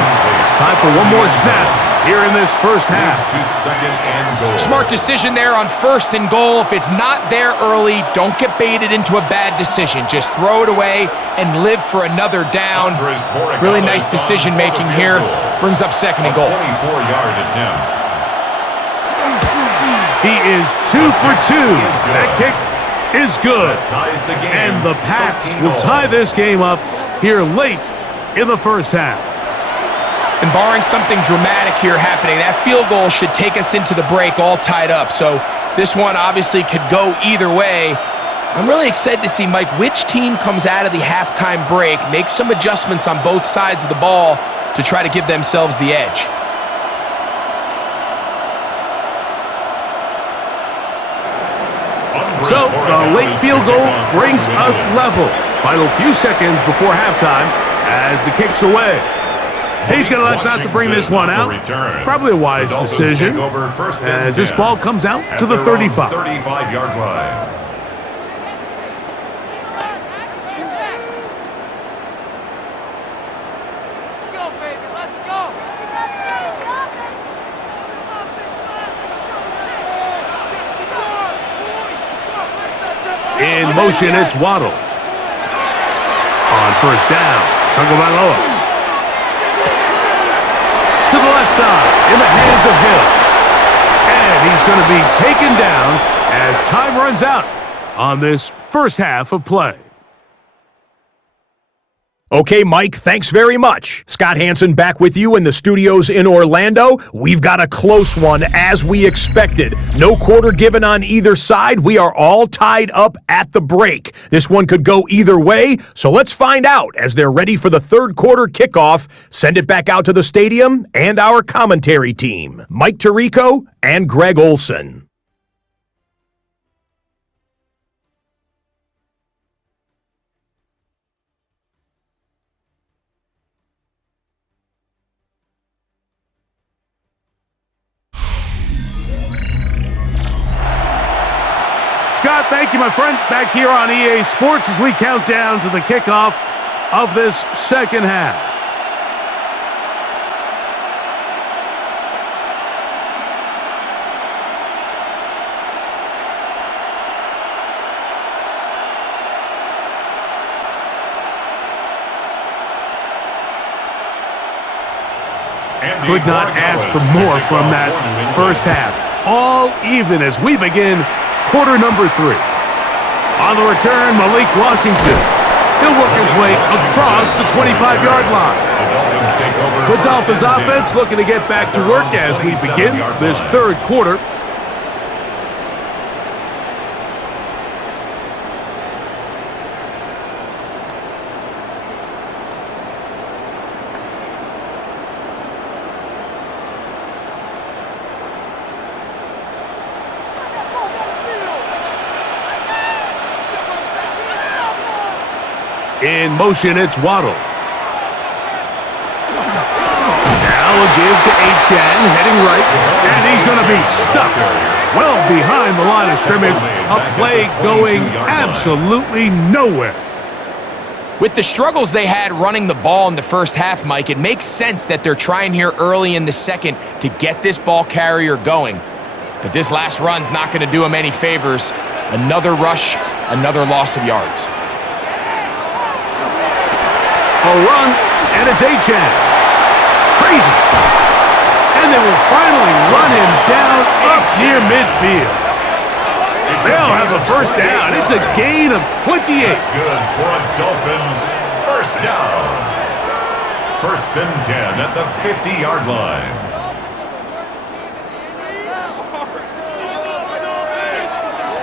Time for one more snap here in this 1st half. To 2nd and goal. Smart decision there on 1st and goal. If it's not there early, don't get baited into a bad decision. Just throw it away and live for another down. Really nice decision making here. Brings up 2nd and goal. 24-yard attempt. He is 2 for 2. That kick is good. Ties the game. And the Pats will tie this game up here late in the 1st half. And barring something dramatic here happening, that field goal should take us into the break all tied up. So this one obviously could go either way. I'm really excited to see, Mike, which team comes out of the halftime break, makes some adjustments on both sides of the ball to try to give themselves the edge. So the late field goal brings us level. Final few seconds before halftime as the kick's away. He's going to elect not to bring this one out. Probably a wise decision as this ball comes out to the 35. 35-yard line. In motion, it's Waddle. On 1st down, Tagovailoa. To the left side, in the hands of Hill. And he's going to be taken down as time runs out on this 1st half of play. Okay, Mike, thanks very much. Scott Hansen back with you in the studios in Orlando. We've got a close one, as we expected. No quarter given on either side. We are all tied up at the break. This one could go either way, so let's find out as they're ready for the 3rd quarter kickoff. Send it back out to the stadium and our commentary team, Mike Tirico and Greg Olson. Scott, thank you, my friend. Back here on EA Sports as we count down to the kickoff of this 2nd half. Could not ask for more from that 1st half. All even as we begin quarter number 3. On the return, Malik Washington. He'll work his way across the 25-yard line. The Dolphins offense looking to get back to work as we begin this 3rd quarter. In motion, it's Waddle. Now a give to Achane, heading right, and he's going to be stuck well behind the line of scrimmage. A play going absolutely nowhere. With the struggles they had running the ball in the first half, Mike, it makes sense that they're trying here early in the second to get this ball carrier going. But this last run's not going to do him any favors. Another rush, another loss of yards. A run, and it's Achane. Crazy. And they will finally run him down up near midfield. They'll have a first down. It's a gain of 28. That's good for a Dolphins first down. First and 10 at the 50-yard line.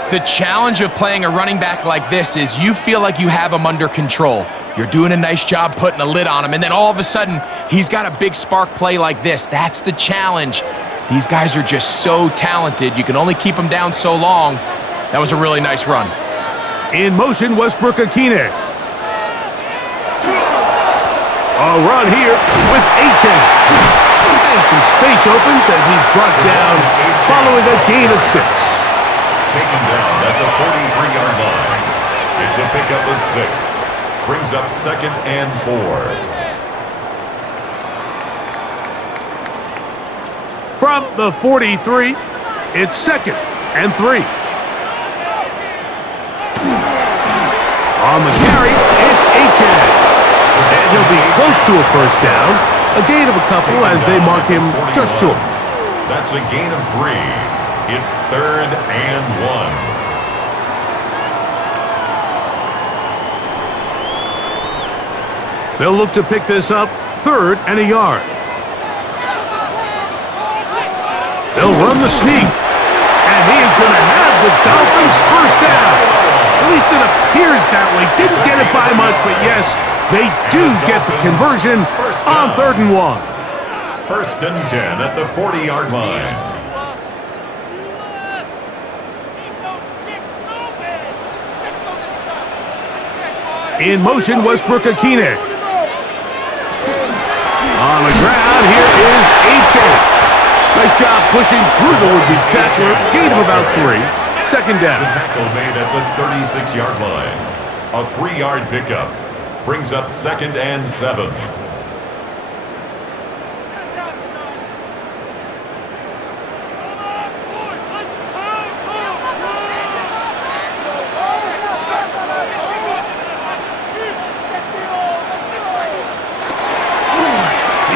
The challenge of playing a running back like this is you feel like you have him under control. You're doing a nice job putting a lid on him, and then all of a sudden, he's got a big spark play like this. That's the challenge. These guys are just so talented. You can only keep them down so long. That was a really nice run. In motion, Westbrook-Akine. A run here with Achane. And some space opens as he's brought down following a gain of 6. Taken down at the 43-yard line. It's a pickup of 6. Brings up second and 4. From the 43, it's second and 3. On the carry, it's Achane. And he'll be close to a first down. A gain of a couple as they mark him just short. That's a gain of 3. It's third and 1. They'll look to pick this up, third and a yard. They'll run the sneak, and he is going to have the Dolphins first down. At least it appears that way. Didn't get it by much, but yes, they do get the conversion on third and 1. First and 10 at the 40-yard line. In motion, Westbrook-Akine. On the ground, here is Achane. Nice job pushing through the would-be tackler. Gain of about 3. Second down. The tackle made at the 36-yard line. A 3-yard pickup. Brings up second and 7.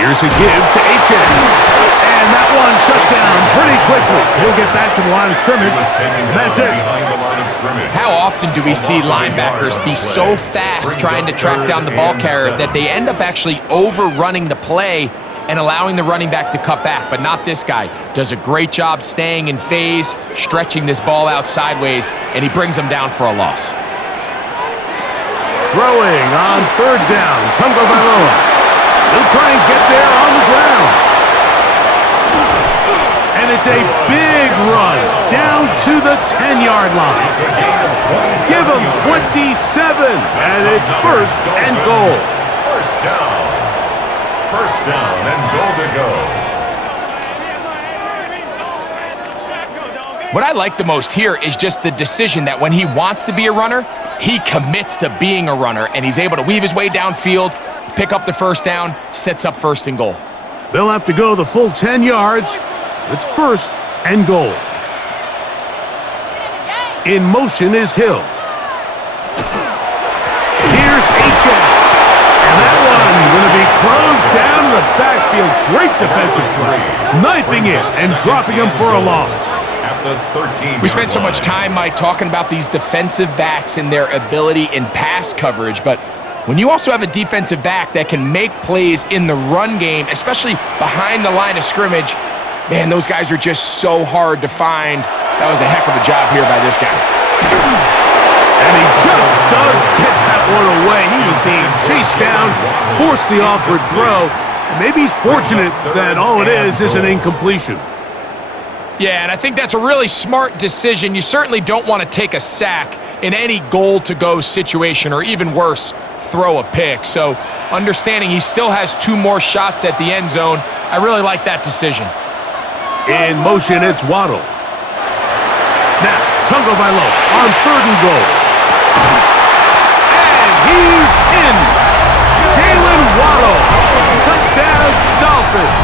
Here's a give to Achane. And that one shut down pretty quickly. He'll get back to the line of scrimmage. And that's it. How often do we see linebackers be so fast trying to track down the ball carrier that they end up actually overrunning the play and allowing the running back to cut back? But not this guy. Does a great job staying in phase, stretching this ball out sideways, and he brings them down for a loss. Throwing on third down, Tungo Bailoa. He'll try and get there on the ground. And it's a big run down to the 10-yard line. Give him 27, and it's first and goal. First down. First down and goal to go. What I like the most here is just the decision that when he wants to be a runner, he commits to being a runner, and he's able to weave his way downfield, pick up the first down, sets up first and goal. They'll have to go the full 10 yards. It's first and goal. In motion is Hill. Here's Achane. And that one going to be closed down in the backfield. Great defensive play. Knifing it and dropping him for a loss. We spent so much time, Mike, talking about these defensive backs and their ability in pass coverage, but when you also have a defensive back that can make plays in the run game, especially behind the line of scrimmage, man, those guys are just so hard to find. That was a heck of a job here by this guy. And he just does get that one away. He was being chased down, forced the awkward throw, and maybe he's fortunate that all it is an incompletion. Yeah, and I think that's a really smart decision. You certainly don't want to take a sack in any goal-to-go situation, or even worse, throw a pick. So understanding he still has 2 more shots at the end zone, I really like that decision. In motion, it's Waddle. Now, Tagovailoa on 3rd and goal. And he's in. Jalen Waddle. Touchdown, Dolphins.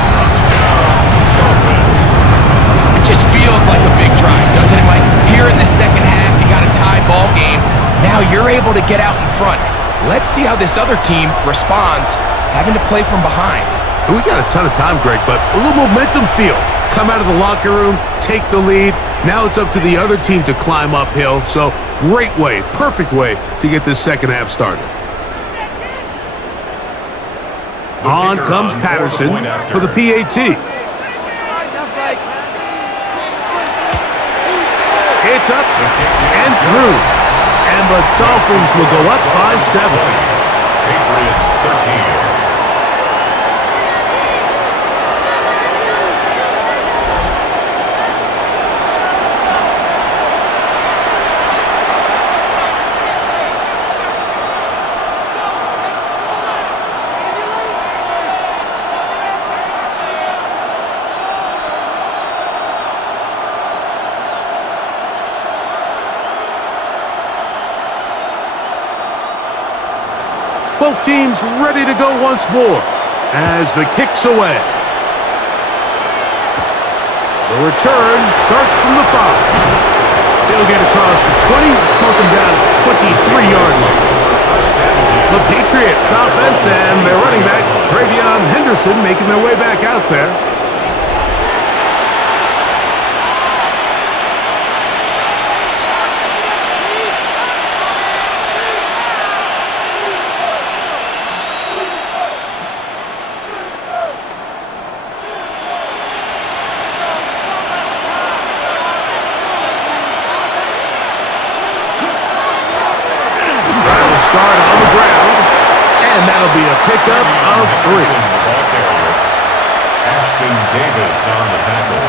It just feels like a big drive, doesn't it, Mike? Here in the second half, you got a tie ball game. Now you're able to get out in front. Let's see how this other team responds, having to play from behind. We got a ton of time, Greg, but a little momentum feel. Come out of the locker room, take the lead. Now it's up to the other team to climb uphill. So great way, perfect way to get this second half started. On comes Patterson for the PAT. It's up and through. And the Dolphins will go up by 7. Patriots 13. Both teams ready to go once more as the kick's away. The return starts from the 5. They'll get across the 20, mark them down at the 23-yard line. The Patriots offense and their running back, Travion Henderson, making their way back out there. Start on the ground, and that'll be a pickup of 3. Ashton Davis on the tackle.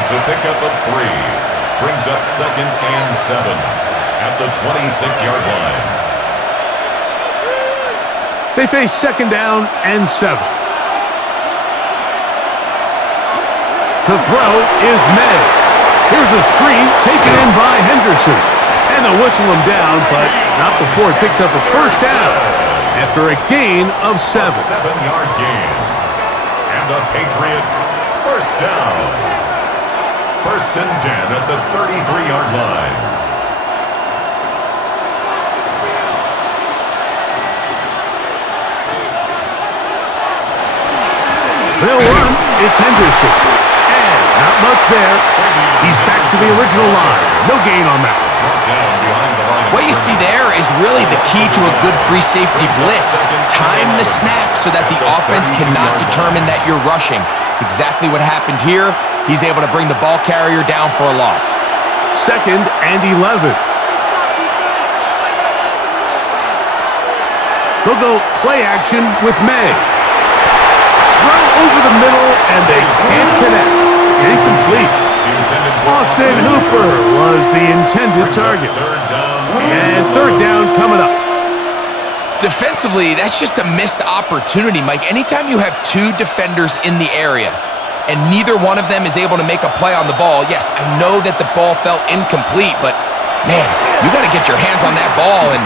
It's a pickup of 3. Brings up 2nd and 7 at the 26-yard line. They face 2nd down and 7. To throw is May. Here's a screen taken in by Henderson. And they'll whistle him down, but not before it picks up a 1st down after a gain of 7. A 7-yard gain. And the Patriots 1st down. 1st and 10 at the 33-yard line. They'll run. It's Henderson. And not much there. He's back to the original line. No gain on that one. What you see there is really the key to a good free safety blitz. Time the snap so that the offense cannot determine that you're rushing. It's exactly what happened here. He's able to bring the ball carrier down for a loss. 2nd and 11. They'll go play action with May. Throw over the middle, and they can't connect. It's incomplete. Austin Hooper was the intended target. And 3rd down coming up. Defensively, that's just a missed opportunity, Mike. Anytime you have 2 defenders in the area and neither one of them is able to make a play on the ball, yes, I know that the ball felt incomplete, but, man, you got to get your hands on that ball and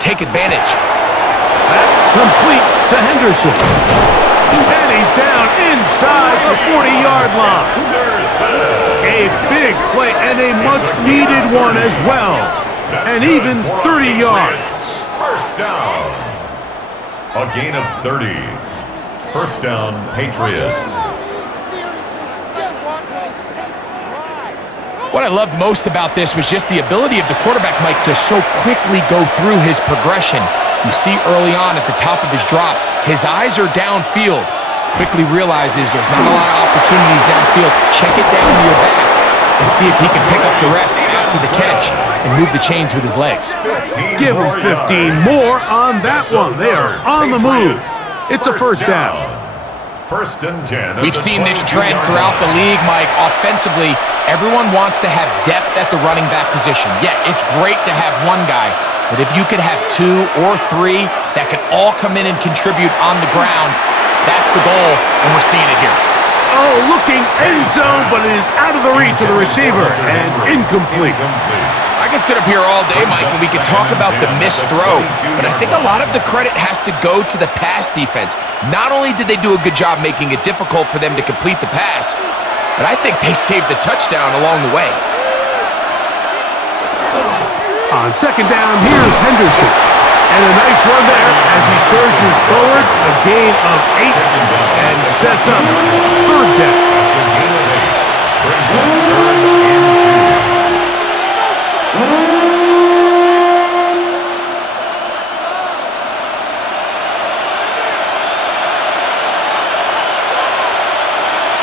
take advantage. Complete to Henderson. And he's down inside the 40-yard line. A big play and a much-needed one as well. And even 30 yards. 1st down. A gain of 30. 1st down, Patriots. What I loved most about this was just the ability of the quarterback, Mike, to so quickly go through his progression. You see early on at the top of his drop, his eyes are downfield. Quickly realizes there's not a lot of opportunities downfield. Check it down to your back and see if he can pick up the rest after the catch and move the chains with his legs. Give him 15 more on that one. They are on the move. It's a 1st down. 1st and 10. We've seen this trend throughout the league, Mike. Offensively, everyone wants to have depth at the running back position. Yeah, it's great to have one guy, But if you could have 2 or 3 that can all come in and contribute on the ground, that's the goal, and we're seeing it here. Oh, looking end zone, but it is out of the reach of the receiver and incomplete. I could sit up here all day, Mike, and we could talk about the missed throw, but I think a lot of the credit has to go to the pass defense. Not only did they do a good job making it difficult for them to complete the pass, but I think they saved the touchdown along the way. On second down, here's Henderson. And a nice run there as he surges forward, a gain of 8, and sets up third down. That's a gain of 8. Brings up 3rd and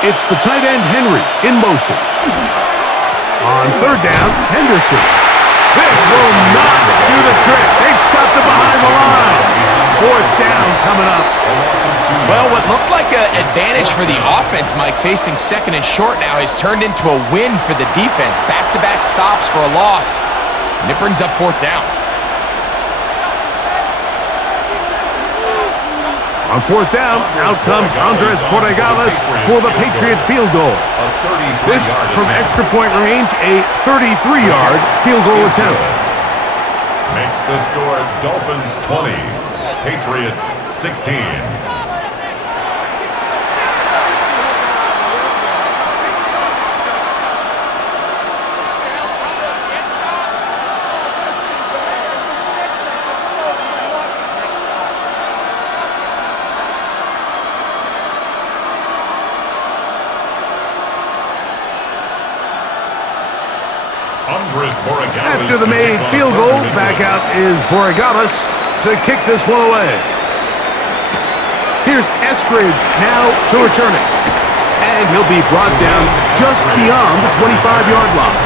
2. It's the tight end Henry in motion. On third down, Henderson. This will not do the trick. They've stopped it behind the line. Fourth down coming up. Well, what looked like an advantage for the offense, Mike, facing second and short now, has turned into a win for the defense. Back-to-back stops for a loss, and it brings up fourth down. On fourth down, out comes Andres Borregales for the Patriot field goal. This from extra point range, a 33-yard field goal attempt. Makes the score Dolphins 20, Patriots 16. After the made field goal, back out is Borregales to kick this one away. Here's Eskridge now to return it. And he'll be brought down just beyond the 25-yard line.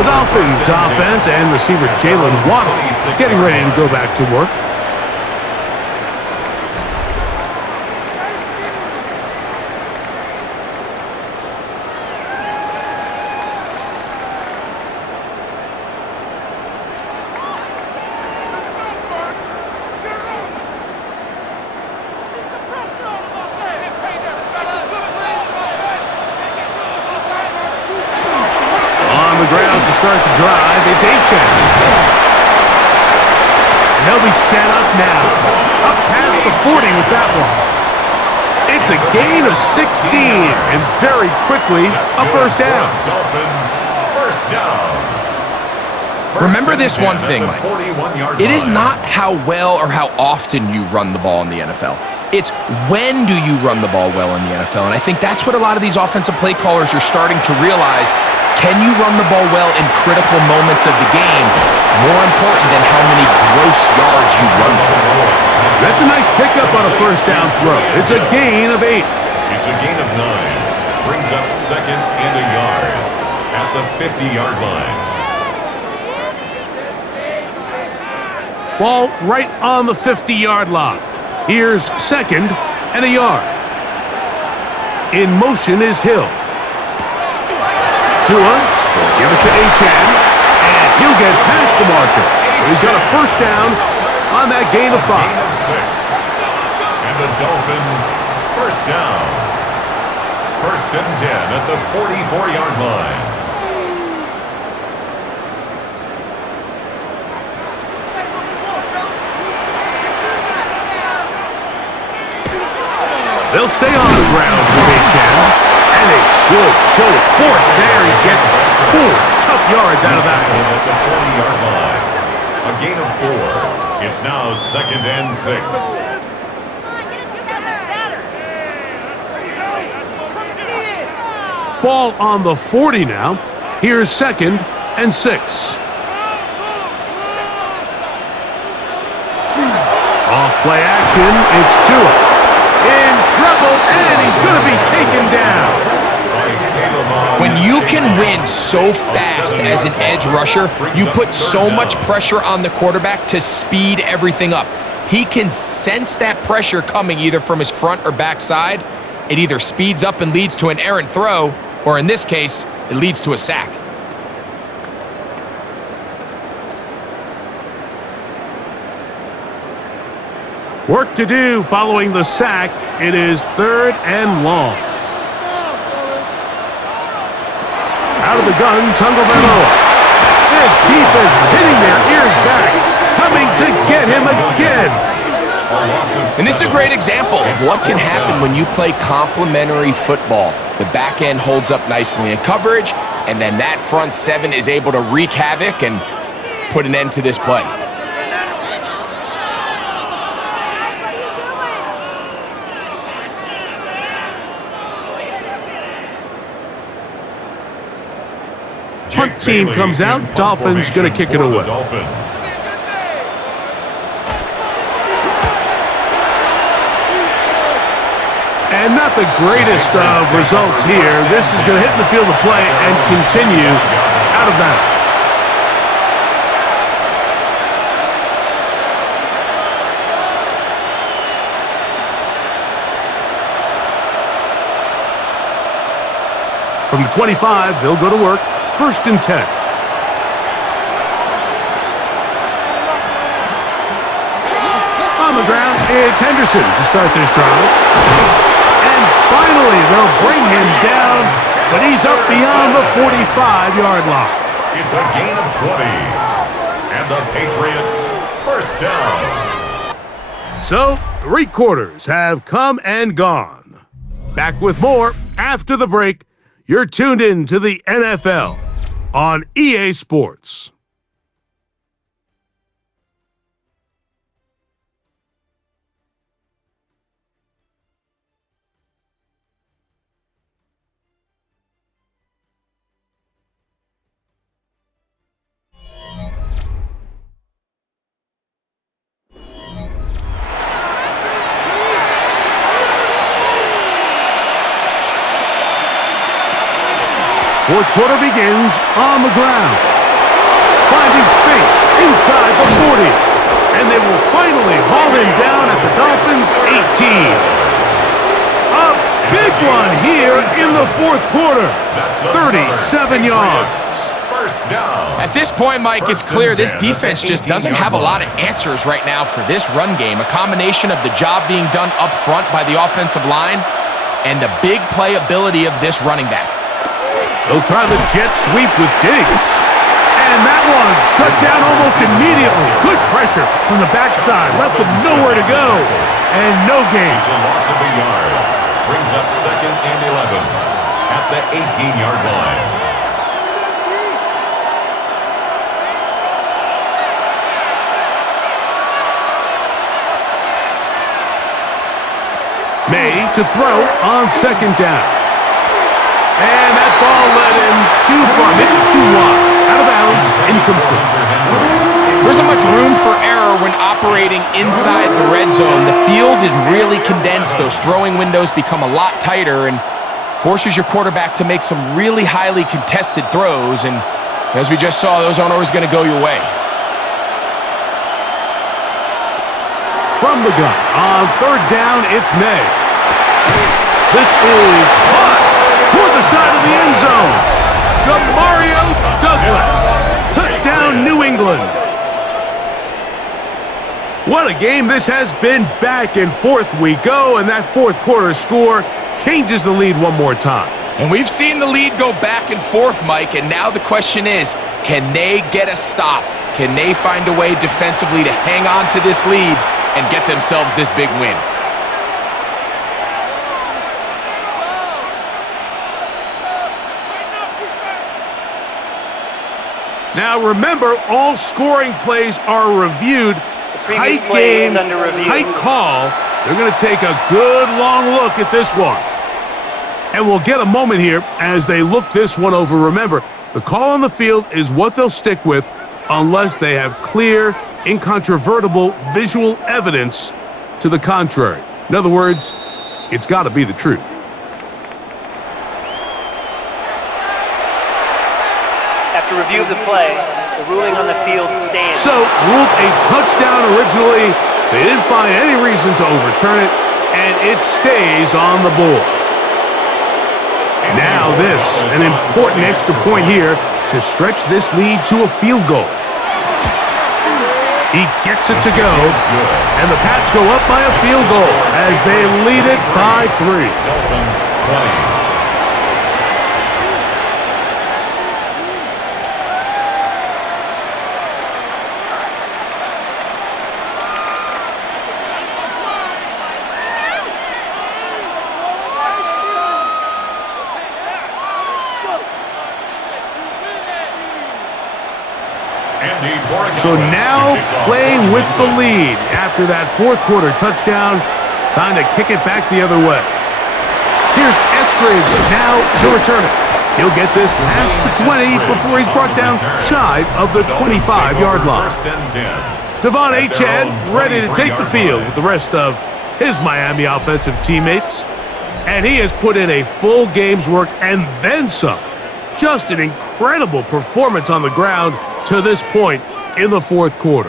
The Dolphins offense and receiver Jalen Waddle getting ready to go back to work. Start the drive, it's Achane. And they'll be set up now. Up past the 40 with that one. It's a gain of 16, and very quickly, a first down. Dolphins, first down. Remember this one thing, Mike. It is not how well or how often you run the ball in the NFL. It's when do you run the ball well in the NFL. And I think that's what a lot of these offensive play callers are starting to realize. Can you run the ball well in critical moments of the game? More important than how many gross yards you run for. That's a nice pickup on a first down throw. It's a gain of 8. It's a gain of 9. Brings up second and a yard at the 50-yard line. Ball right on the 50-yard line. Here's second and a yard. In motion is Hill. Tua will give it to Achane, and he'll get past the marker. So he's got a first down on that gain of 5. Gain of 6. And the Dolphins, first down. First and 10 at the 44-yard line. They'll stay on the ground with Achane. And a good show of force there. He gets 4 tough yards out of that one. At the 40-yard line. A gain of 4. It's now second and 6. Ball on the 40 now. Here's second and 6. Off play action. It's Tua. In trouble, and he's going to be taken down. When you can win so fast as an edge rusher, you put so much pressure on the quarterback to speed everything up. He can sense that pressure coming either from his front or back side. It either speeds up and leads to an errant throw, or in this case, it leads to a sack. Work to do following the sack. It is 3rd and long. Out of the gun, Tagovailoa. This defense hitting their ears back, coming to get him again. And this is a great example of what can happen when you play complementary football. The back end holds up nicely in coverage, and then that front 7 is able to wreak havoc and put an end to this play. Punt team comes out. Dolphins going to kick it away. And not the greatest of results here. This is going to hit the field of play and continue out of bounds. From the 25, they'll go to work. 1st and 10. On the ground, it's Henderson to start this drive. And finally, they'll bring him down, but he's up beyond the 45-yard line. It's a gain of 20. And the Patriots, 1st down. So, 3 quarters have come and gone. Back with more after the break. You're tuned in to the NFL on EA Sports. Fourth quarter begins on the ground. Finding space inside the 40. And they will finally haul him down at the Dolphins' 18. A big one here in the 4th quarter. 37 yards. 1st down. At this point, Mike, it's clear this defense just doesn't have a lot of answers right now for this run game. A combination of the job being done up front by the offensive line and the big playability of this running back. They'll try the jet sweep with Diggs. And that one shut down almost immediately. Good pressure from the backside. Left him nowhere to go. And no gain. It's a loss of a yard. Brings up 2nd and 11 at the 18-yard line. May to throw on 2nd down. And that ball led him too far, maybe too wide. Out of bounds, incomplete. There isn't much room for error when operating inside the red zone. The field is really condensed. Those throwing windows become a lot tighter and forces your quarterback to make some really highly contested throws. And as we just saw, those aren't always going to go your way. From the gun, on 3rd down, it's May. This is caught toward the side of the end zone. Demario Douglas. Touchdown, New England. What a game this has been. Back and forth we go, and that 4th quarter score changes the lead one more time. And we've seen the lead go back and forth, Mike, and now the question is, can they get a stop? Can they find a way defensively to hang on to this lead and get themselves this big win? Now remember, all scoring plays are reviewed. Tight game, tight call. They're going to take a good long look at this one. And we'll get a moment here as they look this one over. Remember, the call on the field is what they'll stick with unless they have clear, incontrovertible visual evidence to the contrary. In other words, it's got to be the truth. After review of the play, the ruling on the field stands. So, ruled a touchdown originally. They didn't find any reason to overturn it, and it stays on the board. Now this, an important extra point here to stretch this lead to a field goal. He gets it to go, and the Pats go up by a field goal as they lead it by 3. Dolphins 20. So now playing with the lead after that fourth quarter touchdown, time to kick it back the other way. Here's Eskridge now to return it. He'll get this past the 20 before he's brought down shy of the 25-yard line. Devon Achane ready to take the field with the rest of his Miami offensive teammates. And he has put in a full game's work and then some. Just an incredible performance on the ground to this point in the fourth quarter.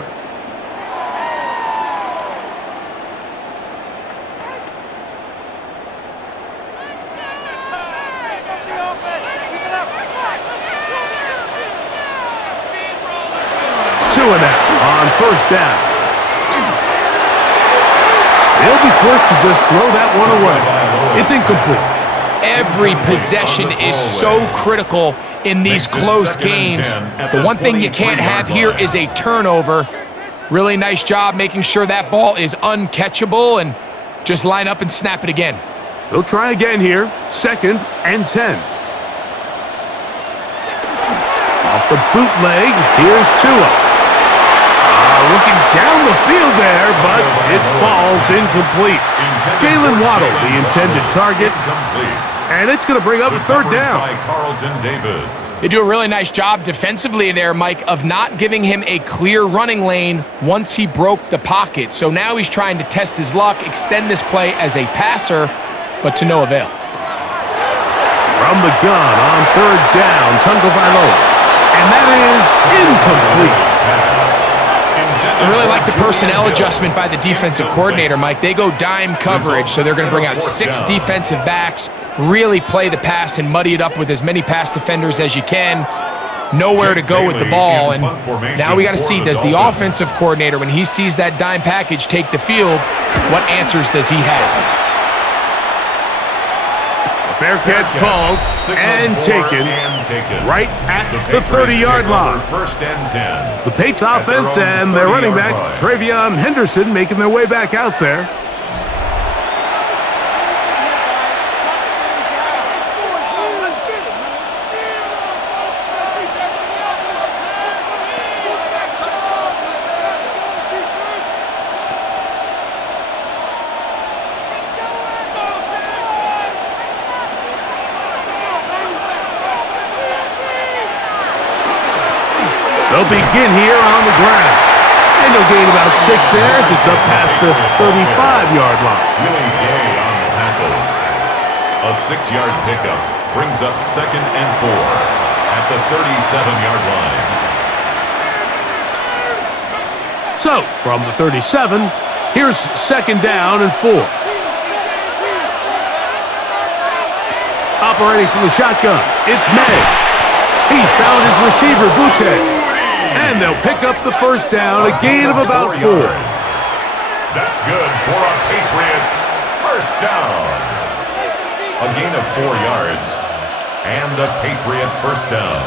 Two and out on first down. They'll be forced to just throw that one away. It's incomplete. Every possession is so critical in these close games. The one thing you can't have here is a turnover. Really nice job making sure that ball is uncatchable, and just line up and snap it again. They'll try again here. 2nd and 10. Off the bootleg, here's Tua. Looking down the field there, but it falls incomplete. Jalen Waddle, the intended target. And it's going to bring up a third down. They do a really nice job defensively there, Mike, of not giving him a clear running lane once he broke the pocket. So now he's trying to test his luck, extend this play as a passer, but to no avail. From the gun on third down, Tagovailoa. And that is incomplete. I really like the personnel adjustment by the defensive coordinator, Mike. They go dime coverage, so they're going to bring out 6 defensive backs, really play the pass and muddy it up with as many pass defenders as you can. Nowhere to go with the ball, and now we got to see, does the offensive coordinator, when he sees that dime package take the field, what answers does he have? Fair catch called and taken right at the 30-yard line. First and 10. The Patriots offense and their running back, Travion Henderson, making their way back out there. They'll begin here on the ground. And they'll gain about 6 there as it's up past the 35-yard line. Willie Gay on the tackle. A 6-yard pickup brings up 2nd and 4 at the 37-yard line. So, from the 37, here's 2nd down and 4. Operating from the shotgun, it's May. He's found his receiver, Butte. And they'll pick up the first down, a gain of about 4. That's good for a Patriots first down. A gain of 4 yards and a Patriot first down.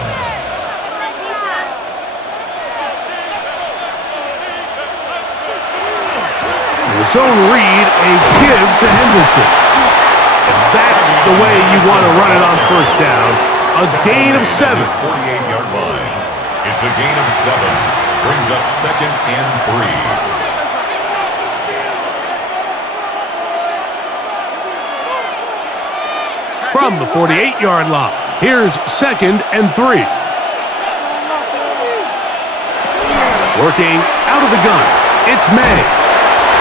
The zone read, a give to Henderson. And that's the way you want to run it on first down. A gain of 7. 48-yard line. It's a gain of 7. Brings up 2nd and 3. From the 48-yard line, here's 2nd and 3. Working out of the gun, it's May.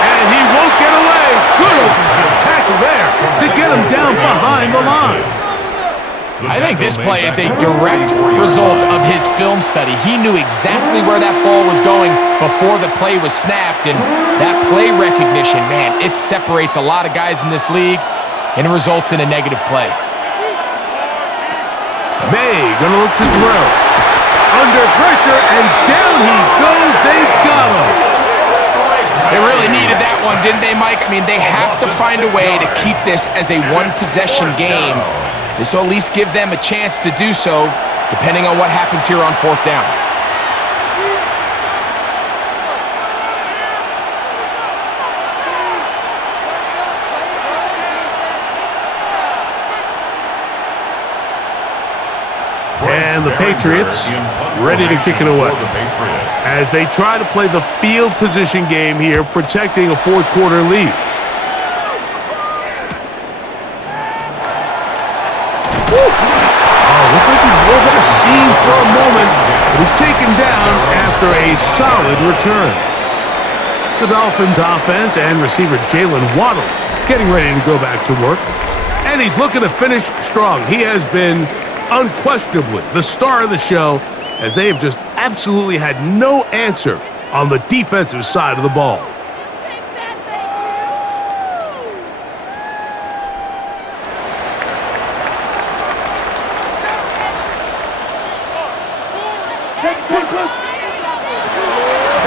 And he won't get away. Good open field tackle there to get him down behind the line. I think this play is a direct result of his film study. He knew exactly where that ball was going before the play was snapped, and that play recognition, man, it separates a lot of guys in this league, and it results in a negative play. May gonna look to throw. under pressure, and down he goes. They got him. They really needed that one, didn't they, Mike? I mean, they have to find a way to keep this as a one-possession game. This will at least give them a chance to do so, depending on what happens here on 4th down. And the Patriots ready to kick it away as they try to play the field position game here, protecting a 4th quarter lead. Looked like he wasn't a scene for a moment, but was taken down after a solid return. The Dolphins offense and receiver Jalen Waddle getting ready to go back to work. And he's looking to finish strong. He has been unquestionably the star of the show, as they have just absolutely had no answer on the defensive side of the ball.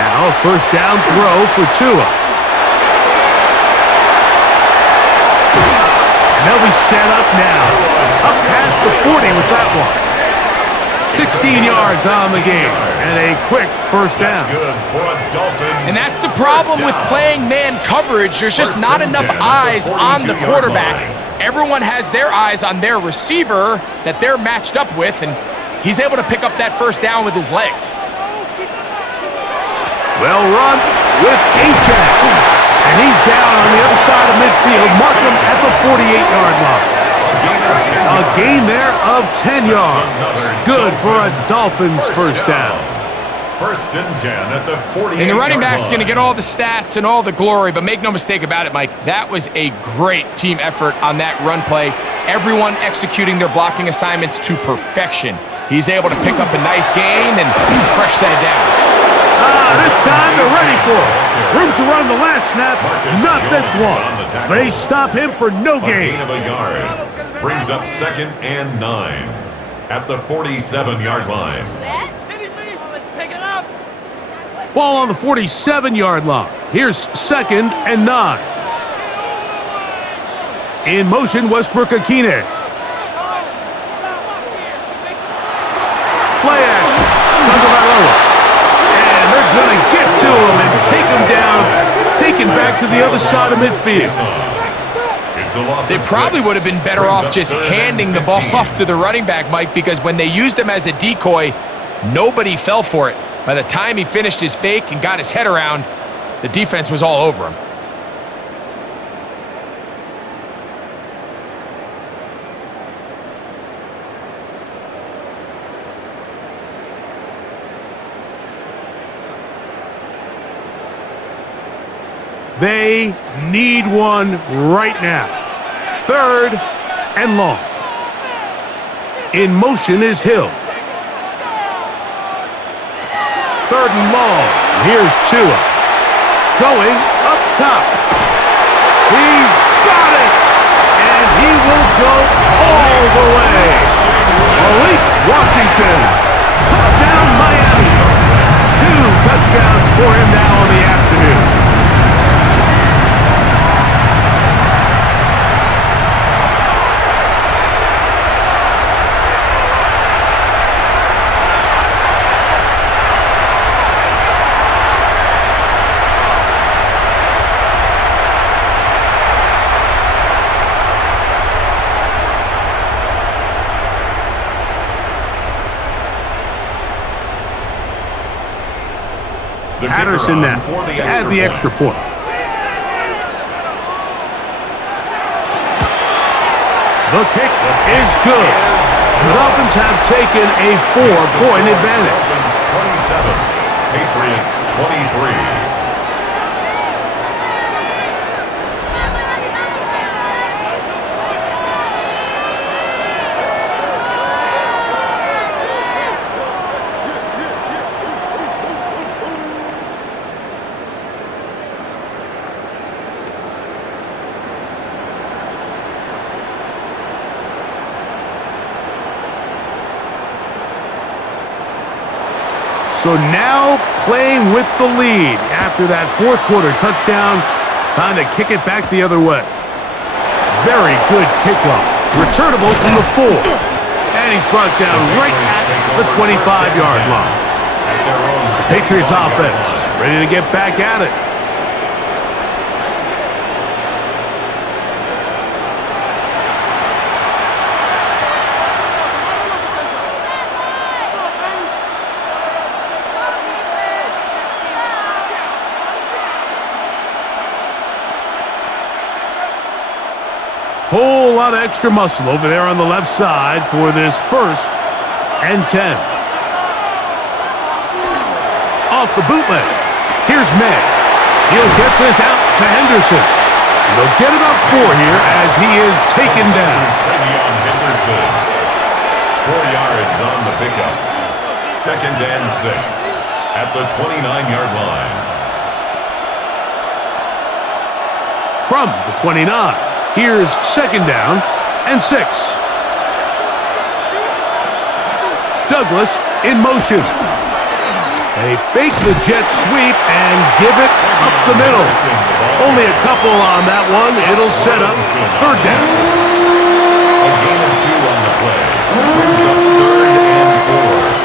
Now a first down throw for Tua. And they'll be set up now. Up past the 40 with that one. 16 yards on the game. And a quick first down. And that's the problem with playing man coverage. There's just not enough eyes on the quarterback. Everyone has their eyes on their receiver that they're matched up with, and he's able to pick up that first down with his legs. Well run with H.A. And he's down on the other side of midfield. Mark him at the 48-yard line. A gain there of 10 yards. Good for a Dolphins first down. First and 10 at the 48-yard line. And the running back's going to get all the stats and all the glory, but make no mistake about it, Mike, that was a great team effort on that run play. Everyone executing their blocking assignments to perfection. He's able to pick up a nice gain and fresh set of downs. This time they're ready for it. Room to run the last snap, not this one. They stop him for no gain. Gain of a yard. Brings up 2nd and 9 at the 47-yard line. Ball on the 47-yard line. Here's 2nd and 9. In motion, Westbrook-Akine. Play action. Tagovailoa. They're going to get to him and take him down, taken back to the other side of midfield. They probably would have been better off just handing the ball off to the running back, Mike, because when they used him as a decoy, nobody fell for it. By the time he finished his fake and got his head around, the defense was all over him. They need one right now. 3rd and long. In motion is Hill. 3rd and long. Here's Tua. Going up top. He's got it! And he will go all the way. Malik Washington. Touchdown Miami. 2 touchdowns for him now on the afternoon. Patterson now to add the extra point. The kick is good. The Dolphins have taken a 4-point advantage. 27, Patriots 23. So now playing with the lead after that fourth quarter touchdown. Time to kick it back the other way. Very good kickoff. Returnable from the 4. And he's brought down right at the 25-yard line. The Patriots offense ready to get back at it. Whole lot of extra muscle over there on the left side for this 1st and 10. Off the bootleg. Here's May. He'll get this out to Henderson. And they'll get it up 4 here as he is taken down. Henderson. 4 yards on the pickup. 2nd and 6 at the 29-yard line. From the 29. Here's 2nd down and 6. Douglas in motion. They fake the jet sweep and give it up the middle. Only a couple on that one. It'll set up 3rd down. A gain of 2 on the play. Brings up 3rd and 4.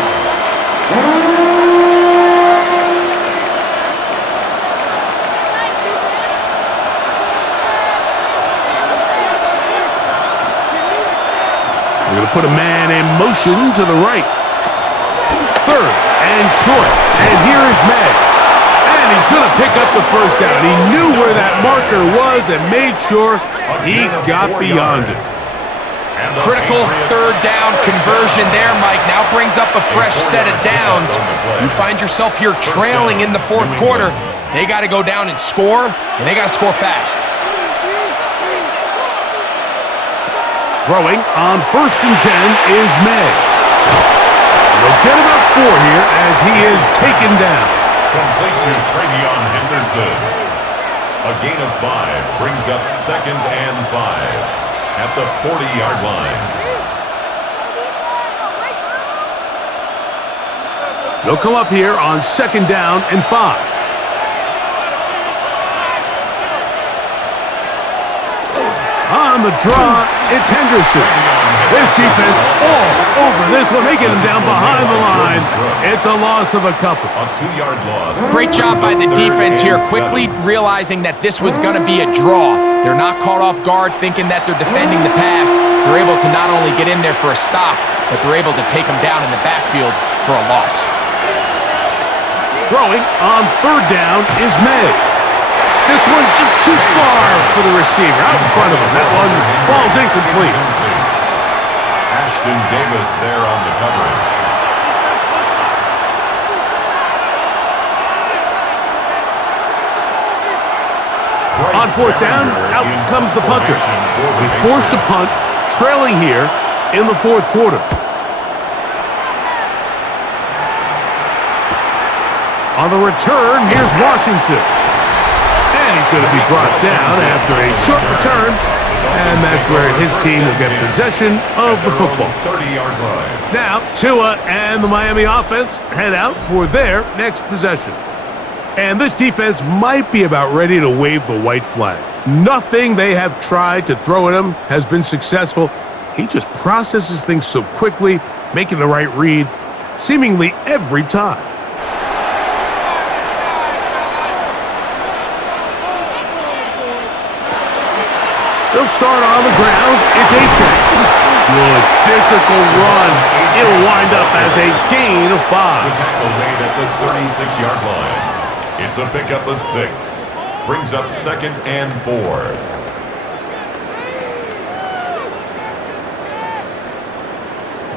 We're going to put a man in motion to the right. 3rd and short. And here is May. And he's going to pick up the 1st down. He knew where that marker was and made sure he got beyond it. Critical 3rd down conversion there, Mike. Now brings up a fresh set of downs. You find yourself here trailing in the 4th quarter. They got to go down and score, and they got to score fast. Throwing on 1st and 10 is May. And they'll get him up 4 here as he is taken down. Complete to Travion Henderson. A gain of 5 brings up 2nd and 5 at the 40-yard line. They'll come up here on 2nd down and 5. On the draw, it's Henderson. This defense all over this one. They get him down behind the line. It's a loss of a couple. A 2-yard loss. Great job by the defense here, quickly realizing that this was going to be a draw. They're not caught off guard thinking that they're defending the pass. They're able to not only get in there for a stop, but they're able to take them down in the backfield for a loss. Throwing on 3rd down is May. This one just too far for the receiver. Out in front of him. That one falls incomplete. Ashton Davis there on the coverage. On 4th down, out comes the punter. We forced a punt, trailing here in the 4th quarter. On the return, here's Washington. And he's going to be brought down after a short return. And that's where his team will get possession of the football. 30-yard line. Now, Tua and the Miami offense head out for their next possession. And this defense might be about ready to wave the white flag. Nothing they have tried to throw at him has been successful. He just processes things so quickly, making the right read, seemingly every time. They'll start on the ground. It's A-Track. Good physical run. It'll wind up as a gain of 5. The tackle made at the 36-yard line. It's a pickup of 6. Brings up 2nd and 4.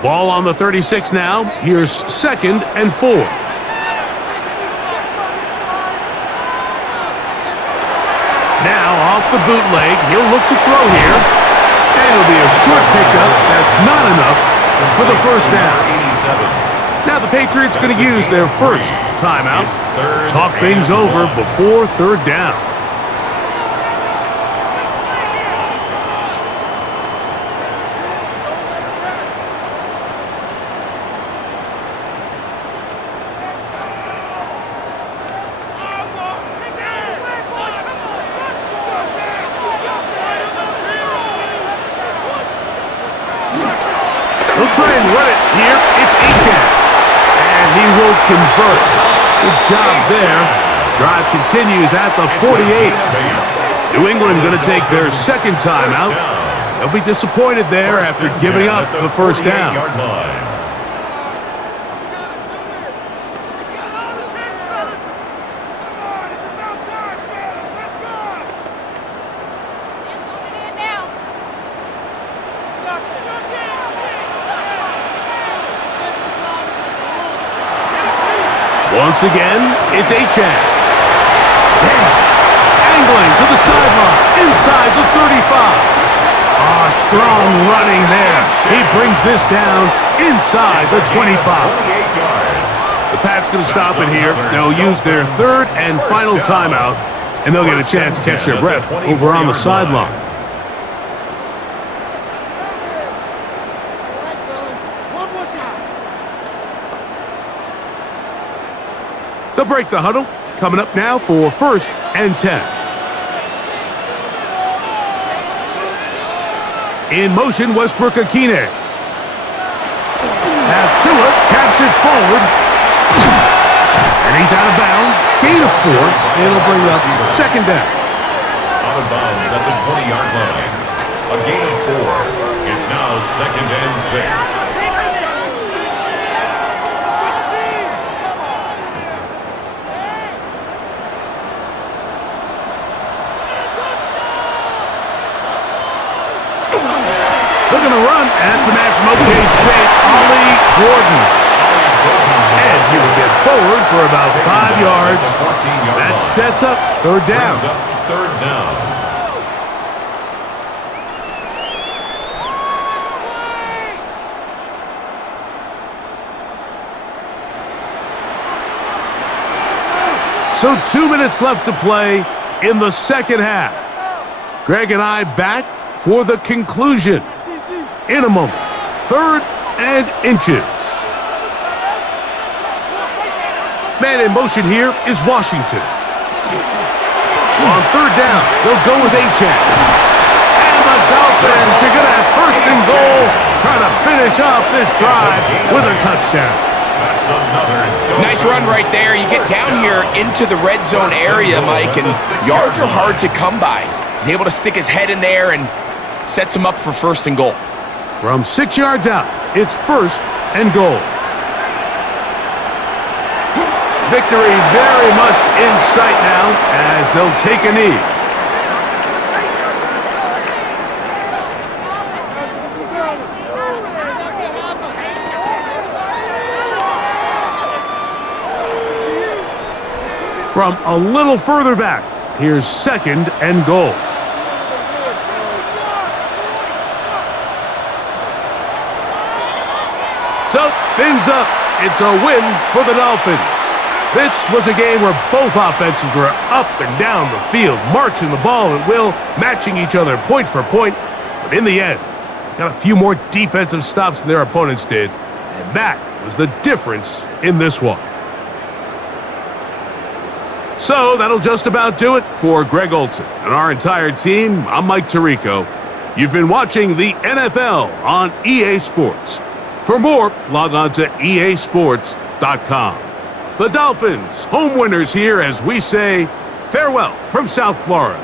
Ball on the 36 now. Here's 2nd and 4. Now off the bootleg, he'll look to throw here. And it'll be a short pickup. That's not enough for the 1st down. 87. Now the Patriots going to use their first timeout. Talk things over before 3rd down. Here, it's Achan. And he will convert. Good job there. Drive continues at the 48. New England going to take their second timeout. They'll be disappointed there after giving up the first down. Once again, it's Achan. Angling to the sideline, inside the 35. Strong running there. He brings this down inside the 25. The Pats going to stop it here. They'll use their third and final timeout, and they'll get a chance to catch their breath over on the sideline. They'll break the huddle. Coming up now for 1st and 10. In motion, Westbrook-Akine. Now Tua taps it forward. And he's out of bounds. Gain of 4. It'll bring up second down. Out of bounds at the 20-yard line. A gain of 4. It's now 2nd and 6. Looking to run, and that's the man from OK State, Ollie Gordon. And he will get forward for about 5 yards. That sets up third down. So 2 minutes left to play in the second half. Greg and I back for the conclusion in a moment. 3rd and inches. Man in motion here is Washington. On 3rd down, they'll go with Achan. And the Dolphins are going to have 1st and goal, trying to finish off this drive with a touchdown. Nice run right there. You get down here into the red zone area, Mike, and yards are hard to come by. He's able to stick his head in there and sets him up for 1st and goal. From 6 yards out, it's 1st and goal. Victory very much in sight now as they'll take a knee. From a little further back, here's 2nd and goal. So, fins up. It's a win for the Dolphins. This was a game where both offenses were up and down the field, marching the ball at will, matching each other point for point. But in the end, got a few more defensive stops than their opponents did, and that was the difference in this one. So, that'll just about do it for Greg Olson and our entire team. I'm Mike Tirico. You've been watching the NFL on EA Sports. For more, log on to easports.com. The Dolphins, home winners here as we say farewell from South Florida.